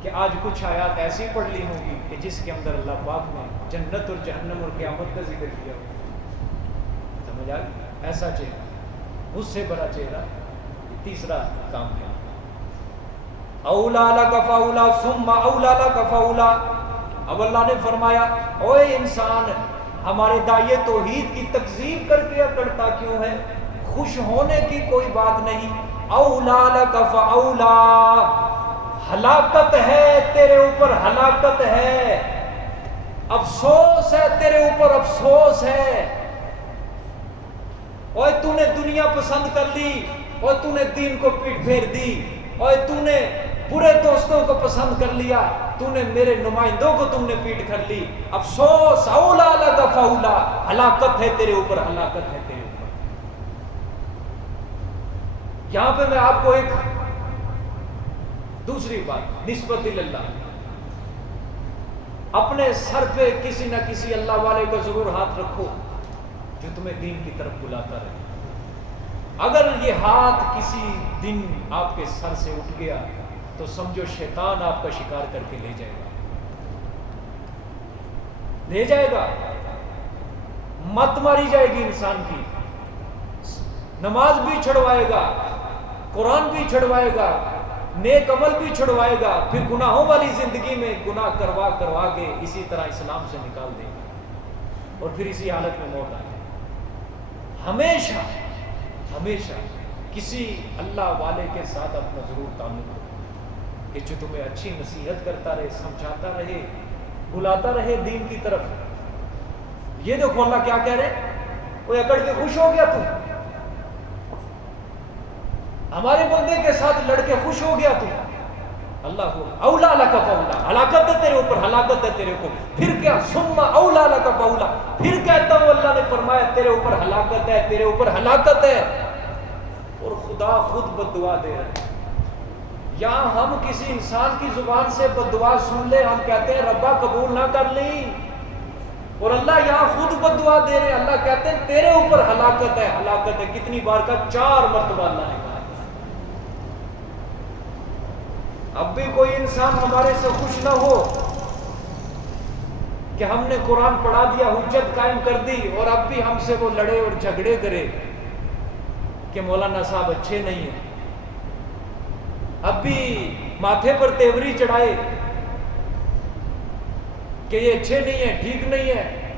کہ آج کچھ آیات ایسی پڑھ لی ہوں گی کہ جس کے اندر اللہ پاک نے جنت اور جہنم اور قیامت کا ذکر کیا ہو۔ سمجھ آ گئی؟ ایسا چہرہ، اس سے بڑا چہرہ، تیسرا کام کیا؟ اولا لک فاولا ثم اولا لک فاولا۔ اب اللہ نے فرمایا اوے انسان، ہمارے داعی توحید کی تکذیب کر کے کرتا کیوں ہے؟ خوش ہونے کی کوئی بات نہیں۔ اولا لک فاولا، ہلاکت ہے تیرے اوپر، ہلاکت ہے، افسوس ہے تیرے اوپر، افسوس ہے۔ اوے تو نے دنیا پسند کر لی، اوے تو نے دین کو پیٹ پھیر دی، اوے تو نے برے دوستوں کو پسند کر لیا، تو نے میرے نمائندوں کو تم نے پیٹ کر لی، افسوس۔ اولا لک فاولا، ہلاکت ہے تیرے اوپر، ہلاکت ہے تیرے اوپر۔ یہاں پہ میں آپ کو ایک دوسری بات نسبت اللہ، اپنے سر پہ کسی نہ کسی اللہ والے کا ضرور ہاتھ رکھو جو تمہیں دین کی طرف بلاتا رہے۔ اگر یہ ہاتھ کسی دن آپ کے سر سے اٹھ گیا تو سمجھو شیطان آپ کا شکار کر کے لے جائے گا، لے جائے گا، مت ماری جائے گی انسان کی، نماز بھی چھڑوائے گا، قرآن بھی چھڑوائے گا، نیک عمل بھی چھڑوائے گا، پھر گناہوں والی زندگی میں گناہ کروا کروا کے اسی طرح اسلام سے نکال دے گا، اور پھر اسی حالت میں موت آئے۔ ہمیشہ ہمیشہ کسی اللہ والے کے ساتھ اپنا ضرور تعلق ہو کہ جو تمہیں اچھی نصیحت کرتا رہے، سمجھاتا رہے، بلاتا رہے دین کی طرف۔ یہ دیکھو اللہ کیا کہہ رہے، کوئی اکڑ کے خوش ہو گیا، تم ہمارے بندے کے ساتھ لڑ کے خوش ہو گیا تم، اللہ کو اولا لک فاولا، ہلاکت ہے تیرے اوپر، ہلاکت ہے تیرے اوپر۔ پھر کیا؟ ثم اولا لک فاولا، پھر کہتا ہوں اللہ نے فرمایا تیرے اوپر ہلاکت ہے، تیرے اوپر ہلاکت ہے، اور خدا خود بد دعا دے رہا ہے۔ یہاں ہم کسی انسان کی زبان سے بد دعا سن لے، ہم کہتے ہیں ربا قبول نہ کر لیں، اور اللہ یہاں خود بد دعا دے رہے ہیں، اللہ کہتے ہیں تیرے اوپر ہلاکت ہے، ہلاکت ہے۔ کتنی بار کا؟ 4 مرتبہ اللہ نے کہا۔ اب بھی کوئی انسان ہمارے سے خوش نہ ہو کہ ہم نے قرآن پڑھا دیا، حجت قائم کر دی، اور اب بھی ہم سے وہ لڑے اور جھگڑے کرے کہ مولانا صاحب اچھے نہیں ہیں، اب بھی ماتھے پر تیوری چڑھائے کہ یہ اچھے نہیں ہیں، ٹھیک نہیں ہے،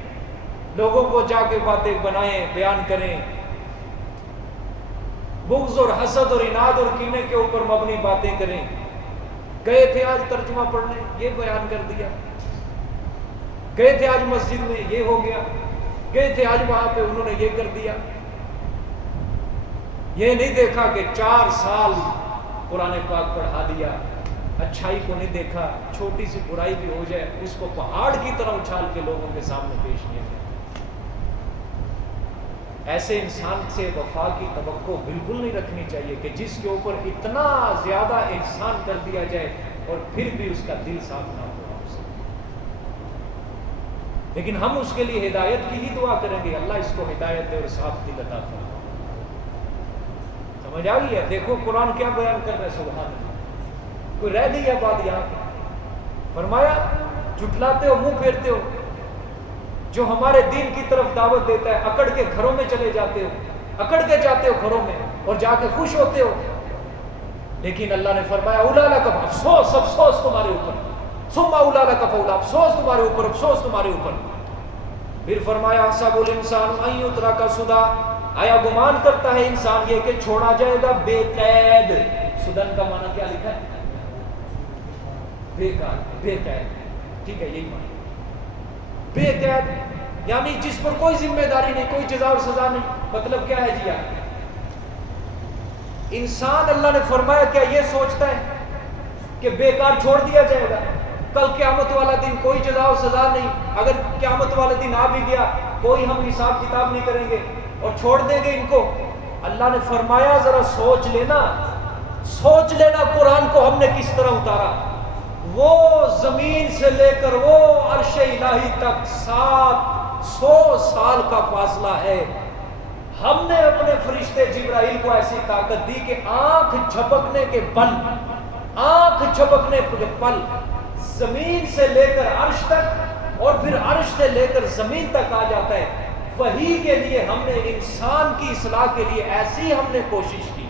لوگوں کو جا کے باتیں بنائیں، بیان کریں، بغض اور حسد اور عناد اور کینے کے اوپر مبنی باتیں کریں۔ گئے تھے آج ترجمہ پڑھنے، یہ بیان کر دیا، گئے تھے آج مسجد میں، یہ ہو گیا، گئے تھے آج وہاں پہ، انہوں نے یہ کر دیا۔ یہ نہیں دیکھا کہ 4 سال قرآن پاک پڑھا دیا، اچھائی کو نہیں دیکھا، چھوٹی سی برائی بھی ہو جائے اس کو پہاڑ کی طرح اچھال کے لوگوں کے سامنے پیش کیا جائے۔ ایسے انسان سے وفا کی توقع بالکل نہیں رکھنی چاہیے کہ جس کے اوپر اتنا زیادہ احسان کر دیا جائے اور پھر بھی اس کا دل صاف نہ ہو۔ لیکن ہم اس کے لیے ہدایت کی ہی دعا کریں گے، اللہ اس کو ہدایت دے اور صاف دل عطا فرمائے۔ سمجھ آ گئی ہے؟ دیکھو قرآن کیا بیان کر رہا ہے، سبحان اللہ، کوئی رہ گئی ہے بات یہاں پہ؟ فرمایا جھٹلاتے ہو، منہ پھیرتے ہو، جو ہمارے دین کی طرف دعوت دیتا ہے اکڑ کے گھروں میں چلے جاتے ہو، اکڑ کے جاتے ہو گھروں میں اور جا کے خوش ہوتے ہو، لیکن اللہ نے فرمایا اولا کا افسوس، افسوس تمہارے اوپر، ثم اولا کا فولا، افسوس تمہارے اوپر، افسوس تمہارے اوپر۔ پھر فرمایا حسب الانسان ان یترک سدی، آیا گمان کرتا ہے انسان یہ کہ چھوڑا جائے گا بے قید؟ سدن کا معنی کیا لکھا ہے؟ بے قید، بے قید، ٹھیک ہے، یہی معنی بے قید، یعنی جس پر کوئی ذمہ داری نہیں، کوئی جزا اور سزا نہیں۔ مطلب کیا ہے جی یار؟ انسان، اللہ نے فرمایا کیا یہ سوچتا ہے کہ بیکار چھوڑ دیا جائے گا؟ کل قیامت والا دن کوئی جزا و سزا نہیں، اگر قیامت والا دن آ بھی گیا کوئی ہم حساب کتاب نہیں کریں گے اور چھوڑ دیں گے ان کو۔ اللہ نے فرمایا ذرا سوچ لینا، سوچ لینا قرآن کو ہم نے کس طرح اتارا۔ وہ زمین سے لے کر وہ عرش الہی تک 700 سال کا فاصلہ ہے۔ ہم نے اپنے فرشتے جبرائیل کو ایسی طاقت دی کہ آنکھ جھپکنے کے پل، آنکھ جھپکنے کے پل زمین سے لے کر عرش تک اور پھر عرش سے لے کر زمین تک آ جاتا ہے۔ وہی کے لیے ہم نے انسان کی اصلاح کے لیے ایسی ہم نے کوشش کی،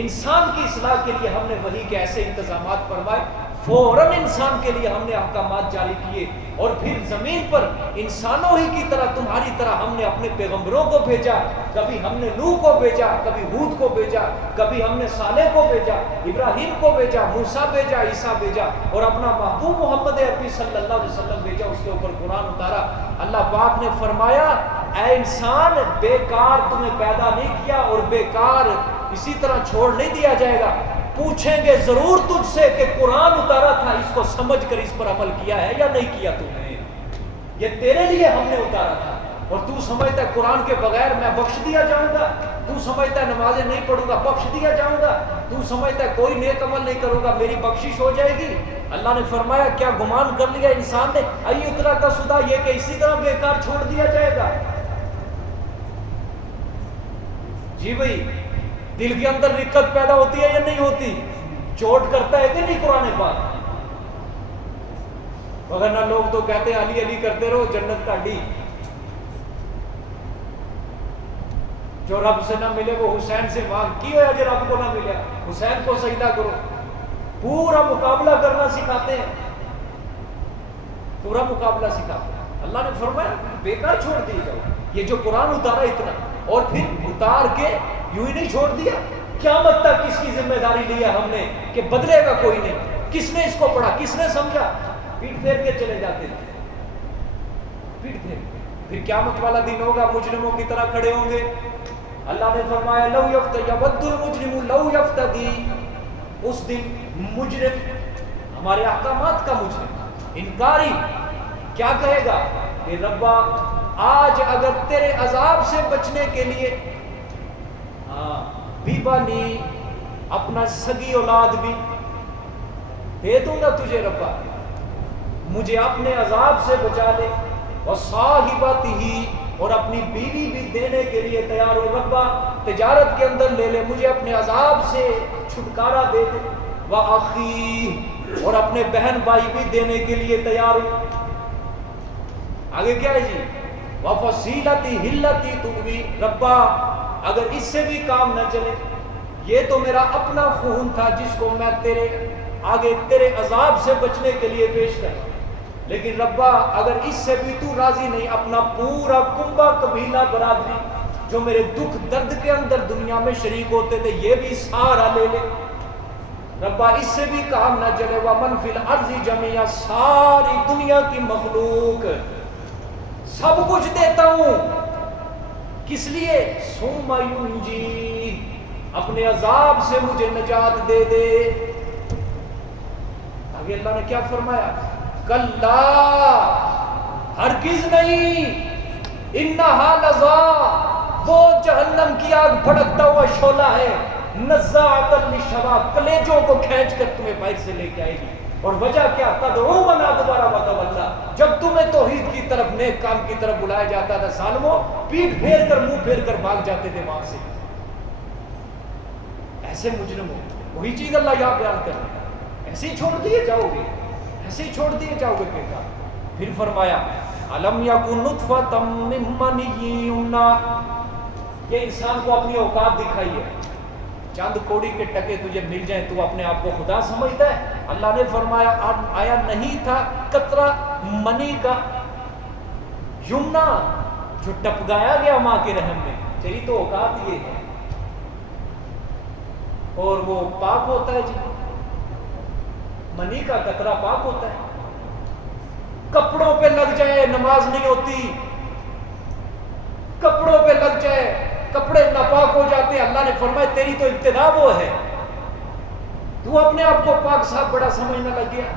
انسان کی اصلاح کے لیے ہم نے وہی کے ایسے انتظامات فرمائے، فوراً انسان کے لیے ہم نے احکامات جاری کیے، اور پھر زمین پر انسانوں ہی کی طرح تمہاری طرح ہم نے اپنے پیغمبروں کو بھیجا۔ کبھی ہم نے نوح کو بھیجا، کبھی ہود کو بھیجا، کبھی ہم نے صالح کو بھیجا، ابراہیم کو بھیجا، موسیٰ بھیجا، عیسیٰ بھیجا، اور اپنا محبوب محمد عربی صلی اللہ علیہ وسلم بھیجا، اس کے اوپر قرآن اتارا۔ اللہ پاک نے فرمایا اے انسان، بیکار تمہیں پیدا نہیں کیا اور بیکار اسی طرح چھوڑ نہیں دیا جائے گا۔ پوچھیں گے ضرور تجھ سے کہ قرآن اتارا تھا، اس کو سمجھ کر اس پر عمل کیا ہے یا نہیں کیا تم نے؟ یہ تیرے لیے ہم نے اتارا تھا، اور تو سمجھتا ہے قرآن کے بغیر میں بخش دیا جاؤں گا؟ تو سمجھتا ہے نمازیں نہیں پڑھوں گا بخش دیا جاؤں گا؟ تو سمجھتا ہے کوئی نیک عمل نہیں کروں گا میری بخشش ہو جائے گی؟ اللہ نے فرمایا کیا گمان کر لیا انسان نے ایترا کا سدا، یہ کہ اسی طرح بیکار چھوڑ دیا جائے گا؟ جی بھائی، دل کے اندر رقت پیدا ہوتی ہے یا نہیں ہوتی؟ چوٹ کرتا ہے کہ نہیں قرآن پاک؟ مگر نہ لوگ تو کہتے ہیں علی علی کرتے رہو جنت کا ڈی، جو رب سے نہ ملے وہ حسین سے مانگ کی ہو، یا جو رب کو نہ ملے حسین کو سجدہ کرو۔ پورا مقابلہ کرنا سکھاتے ہیں، پورا مقابلہ سکھاتے ہیں۔ اللہ نے فرمایا بیکار چھوڑ دیے جاؤ، یہ جو قرآن اتارا اتنا، اور پھر اتار کے یوں ہی نہیں چھوڑ دیا، قیامت تک کس کی ذمہ داری لی ہے ہم نے کہ بدلے گا کوئی نہیں؟ کس نے اس کو پڑھا، کس نے سمجھا؟ پیٹ پھیر کے چلے جاتے تھے، پیٹ پھیر کے۔ پھر قیامت والا دن ہوگا، مجرموں کی طرح کھڑے ہوں گے۔ اللہ نے فرمایا لو یود المجرم لو یفتدی، اس دن مجرم، ہمارے احکامات کا مجرم، انکاری کیا کہے گا کہ ربا آج اگر تیرے عذاب سے بچنے کے لیے بیبا نہیں، اپنا سگی اولاد بھی دے دوں گا تجھے ربا، مجھے اپنے عذاب سے بچا لے، اور صاحبتہ، اور اپنی بیوی بھی دینے کے لیے تیار ہو ربا، تجارت کے اندر لے لے، مجھے اپنے عذاب سے چھٹکارا دے دے، وَأَخِيهِ، اور اپنے بہن بھائی بھی دینے کے لیے تیار ہو۔ آگے کیا ہے جی؟ وَفَصِيلَتِهِ الَّتِي تُؤْوِي، ربا اگر اس سے بھی کام نہ چلے، یہ تو میرا اپنا خون تھا جس کو میں تیرے آگے تیرے عذاب سے بچنے کے لیے پیش کر، لیکن ربا اگر اس سے بھی تو راضی نہیں، اپنا پورا کنبہ قبیلہ برادری جو میرے دکھ درد کے اندر دنیا میں شریک ہوتے تھے یہ بھی سارا لے لے، ربا اس سے بھی کام نہ چلے، وَمَنْ فِي الْأَرْضِ جَمِيعًا، ساری دنیا کی مخلوق سب کچھ دیتا ہوں، کس لیے؟ ثُمَّ يُنْجِي، اپنے عذاب سے مجھے نجات دے دے۔ آگے اللہ نے کیا فرمایا؟ کلا، ہرگز نہیں، انہا لظیٰ، وہ جہنم کی آگ بھڑکتا ہوا شعلہ ہے، نزاعۃ للشویٰ، کلیجوں کو کھینچ کر تمہیں باہر سے لے کے آئے گی، اور وجہ کیا؟ تدعو من ادبر وتولی، جب تمہیں توحید کی طرف نیک کام کی طرف بلایا جاتا تھا، ظالموں پیٹ پھیر کر منہ پھیر کر بھاگ جاتے تھے وہاں سے. ایسے مجرم ہو. وہی چیز اللہ یہاں بیان کر رہے ہیں. ایسے ہی چھوڑ دیے جاؤ گے، ایسے ہی چھوڑ دیے جاؤ گے بیٹا. پھر فرمایا الم یکن نطفۃ من منی یمنی. یہ انسان کو اپنی اوقات دکھائی ہے. چند کوڑی کے ٹکے تجھے مل جائیں تو اپنے آپ کو خدا سمجھتا ہے. اللہ نے فرمایا آیا نہیں تھا قطرہ منی کا یمنا جو ٹپکایا گیا ماں کے رحم میں، تیری تو اوقات یہ ہے. اور وہ پاک ہوتا ہے جی، منی کا قطرہ پاک ہوتا ہے. کپڑوں پہ لگ جائے نماز نہیں ہوتی، کپڑوں پہ لگ جائے کپڑے ناپاک ہو جاتے. اللہ نے فرمایا تیری تو ابتدا وہ ہے. تو اپنے آپ کو پاک صاحب بڑا سمجھنے لگ گیا.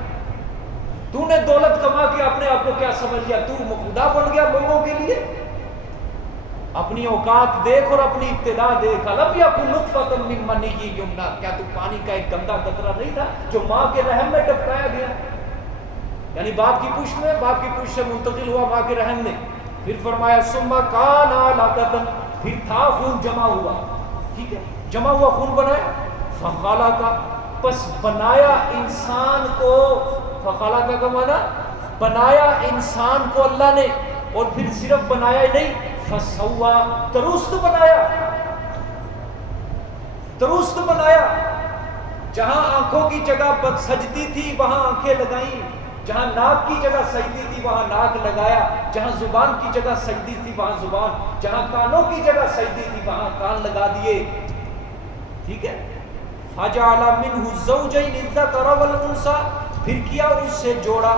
تو نے دولت کما کے اپنے آپ کو کیا سمجھ لیا؟ تو خدا بن گیا لوگوں کے لیے. اپنی اوقات دیکھ اور اپنی ابتدا دیکھ. الم یکن نطفۃ من منی یمنی. کیا تو پانی کا ایک گندا قطرہ نہیں تھا جو ماں کے رحم میں ٹپکایا گیا؟ یعنی باپ کی پوچھ میں، باپ کی پوچھ سے منتقل ہوا ماں کے رحم میں. پھر فرمایا ثم کان علقۃ. پھر تھا خون جمع ہوا. ٹھیک ہے، جمع ہوا خون بنایا. فخلق. پس بنایا انسان کو. فخلق کا معنی بنایا انسان کو اللہ نے. اور پھر صرف بنایا ہی نہیں، فسوا. درست بنایا، درست بنایا. جہاں آنکھوں کی جگہ بد سجتی تھی وہاں آنکھیں لگائیں، جہاں ناک کی جگہ سجدی تھی وہاں ناک لگایا، جہاں زبان کی جگہ سجدی تھی وہاں زبان، جہاں کانوں کی جگہ سجدی تھی وہاں کان لگا دیے. ٹھیک ہے. فجعل منہ الزوجین الذکر والانثی. پھر کیا اس سے جوڑا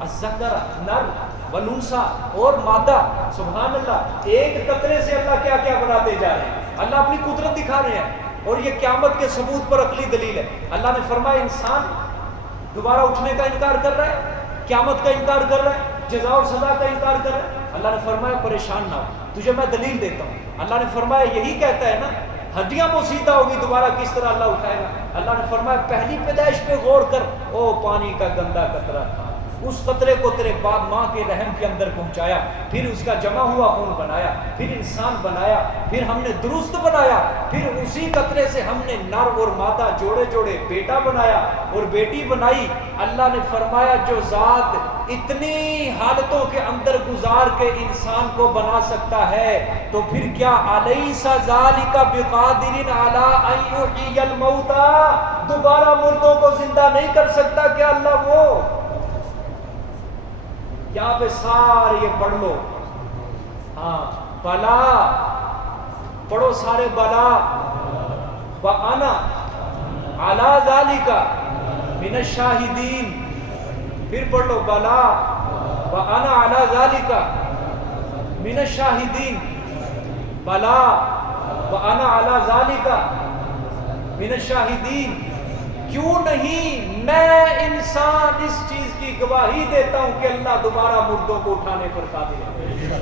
الذکر نر والانثی اور مادہ. سبحان اللہ. ایک قطرے سے اللہ کیا کیا بناتے جا رہے ہیں. اللہ اپنی قدرت دکھا رہے ہیں اور یہ قیامت کے ثبوت پر عقلی دلیل ہے. اللہ نے فرمایا انسان دوبارہ اٹھنے کا انکار کر رہا ہے، قیامت کا انکار کر رہا ہے، جزا اور سزا کا انکار کر رہا ہے. اللہ نے فرمایا پریشان نہ ہو، تجھے میں دلیل دیتا ہوں. اللہ نے فرمایا یہی کہتا ہے نا ہڈیاں بوسیدہ ہوگی دوبارہ کس طرح اللہ اٹھائے گا. اللہ نے فرمایا پہلی پیدائش پہ غور کر. او پانی کا گندا قطرہ تھا، اس قطرے کو تیرے باپ ماں کے رحم کے اندر پہنچایا، پھر اس کا جمع ہوا خون بنایا، پھر انسان بنایا، پھر ہم نے درست بنایا، پھر اسی قطرے سے ہم نے نر اور مادہ جوڑے جوڑے بیٹا بنایا اور بیٹی بنائی. اللہ نے فرمایا جو ذات اتنی حالتوں کے اندر گزار کے انسان کو بنا سکتا ہے تو پھر کیا الیس ذالک بقادر علی ان یحیی الموتى. دوبارہ مردوں کو زندہ نہیں کر سکتا کیا اللہ وہ؟ یہاں پہ سارے یہ پڑھ لو. ہاں بلا پڑھو سارے. بلا وانا علی ذالک من الشاہدین. پھر پڑھ لو بلا وانا علی ذالک من الشاہدین. بلا وانا علی ذالک من الشاہدین. کیوں نہیں میں انسان اس چیز کی گواہی دیتا ہوں کہ اللہ دوبارہ مردوں کو اٹھانے پر قادر ہے.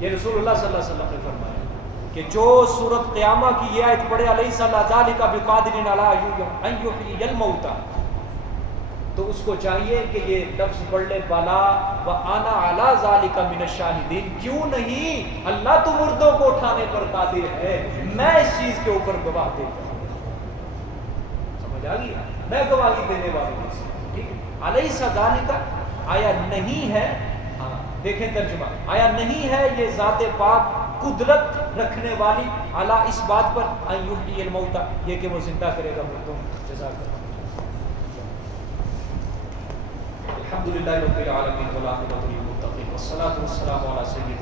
یہ رسول اللہ صلی اللہ علیہ وسلم نے فرمایا کہ جو سورۃ قیامہ کی یہ آیت پڑھے علیہ ذالک بقادر علی ان یحیی الموتى تو اس کو چاہیے کہ یہ لفظ پڑھ لے بلا وانا علی ذالک من الشاہدین. کیوں نہیں اللہ تو مردوں کو اٹھانے پر قادر ہے، میں اس چیز کے اوپر گواہ دیتا ہوں. میں گواہی دینے والی ہوں. ٹھیک ہے. الیس ذالک آیا نہیں ہے. ہاں دیکھیں ترجمہ. آیا نہیں ہے یہ ذات پاک قدرت رکھنے والی علی اس بات پر ان یحیی الموتى یہ کہ وہ زندہ کرے گا مردوں. جزاک اللہ. الحمدللہ رب العالمین والعاقبۃ للمتقین والصلاۃ والسلام علی سیدنا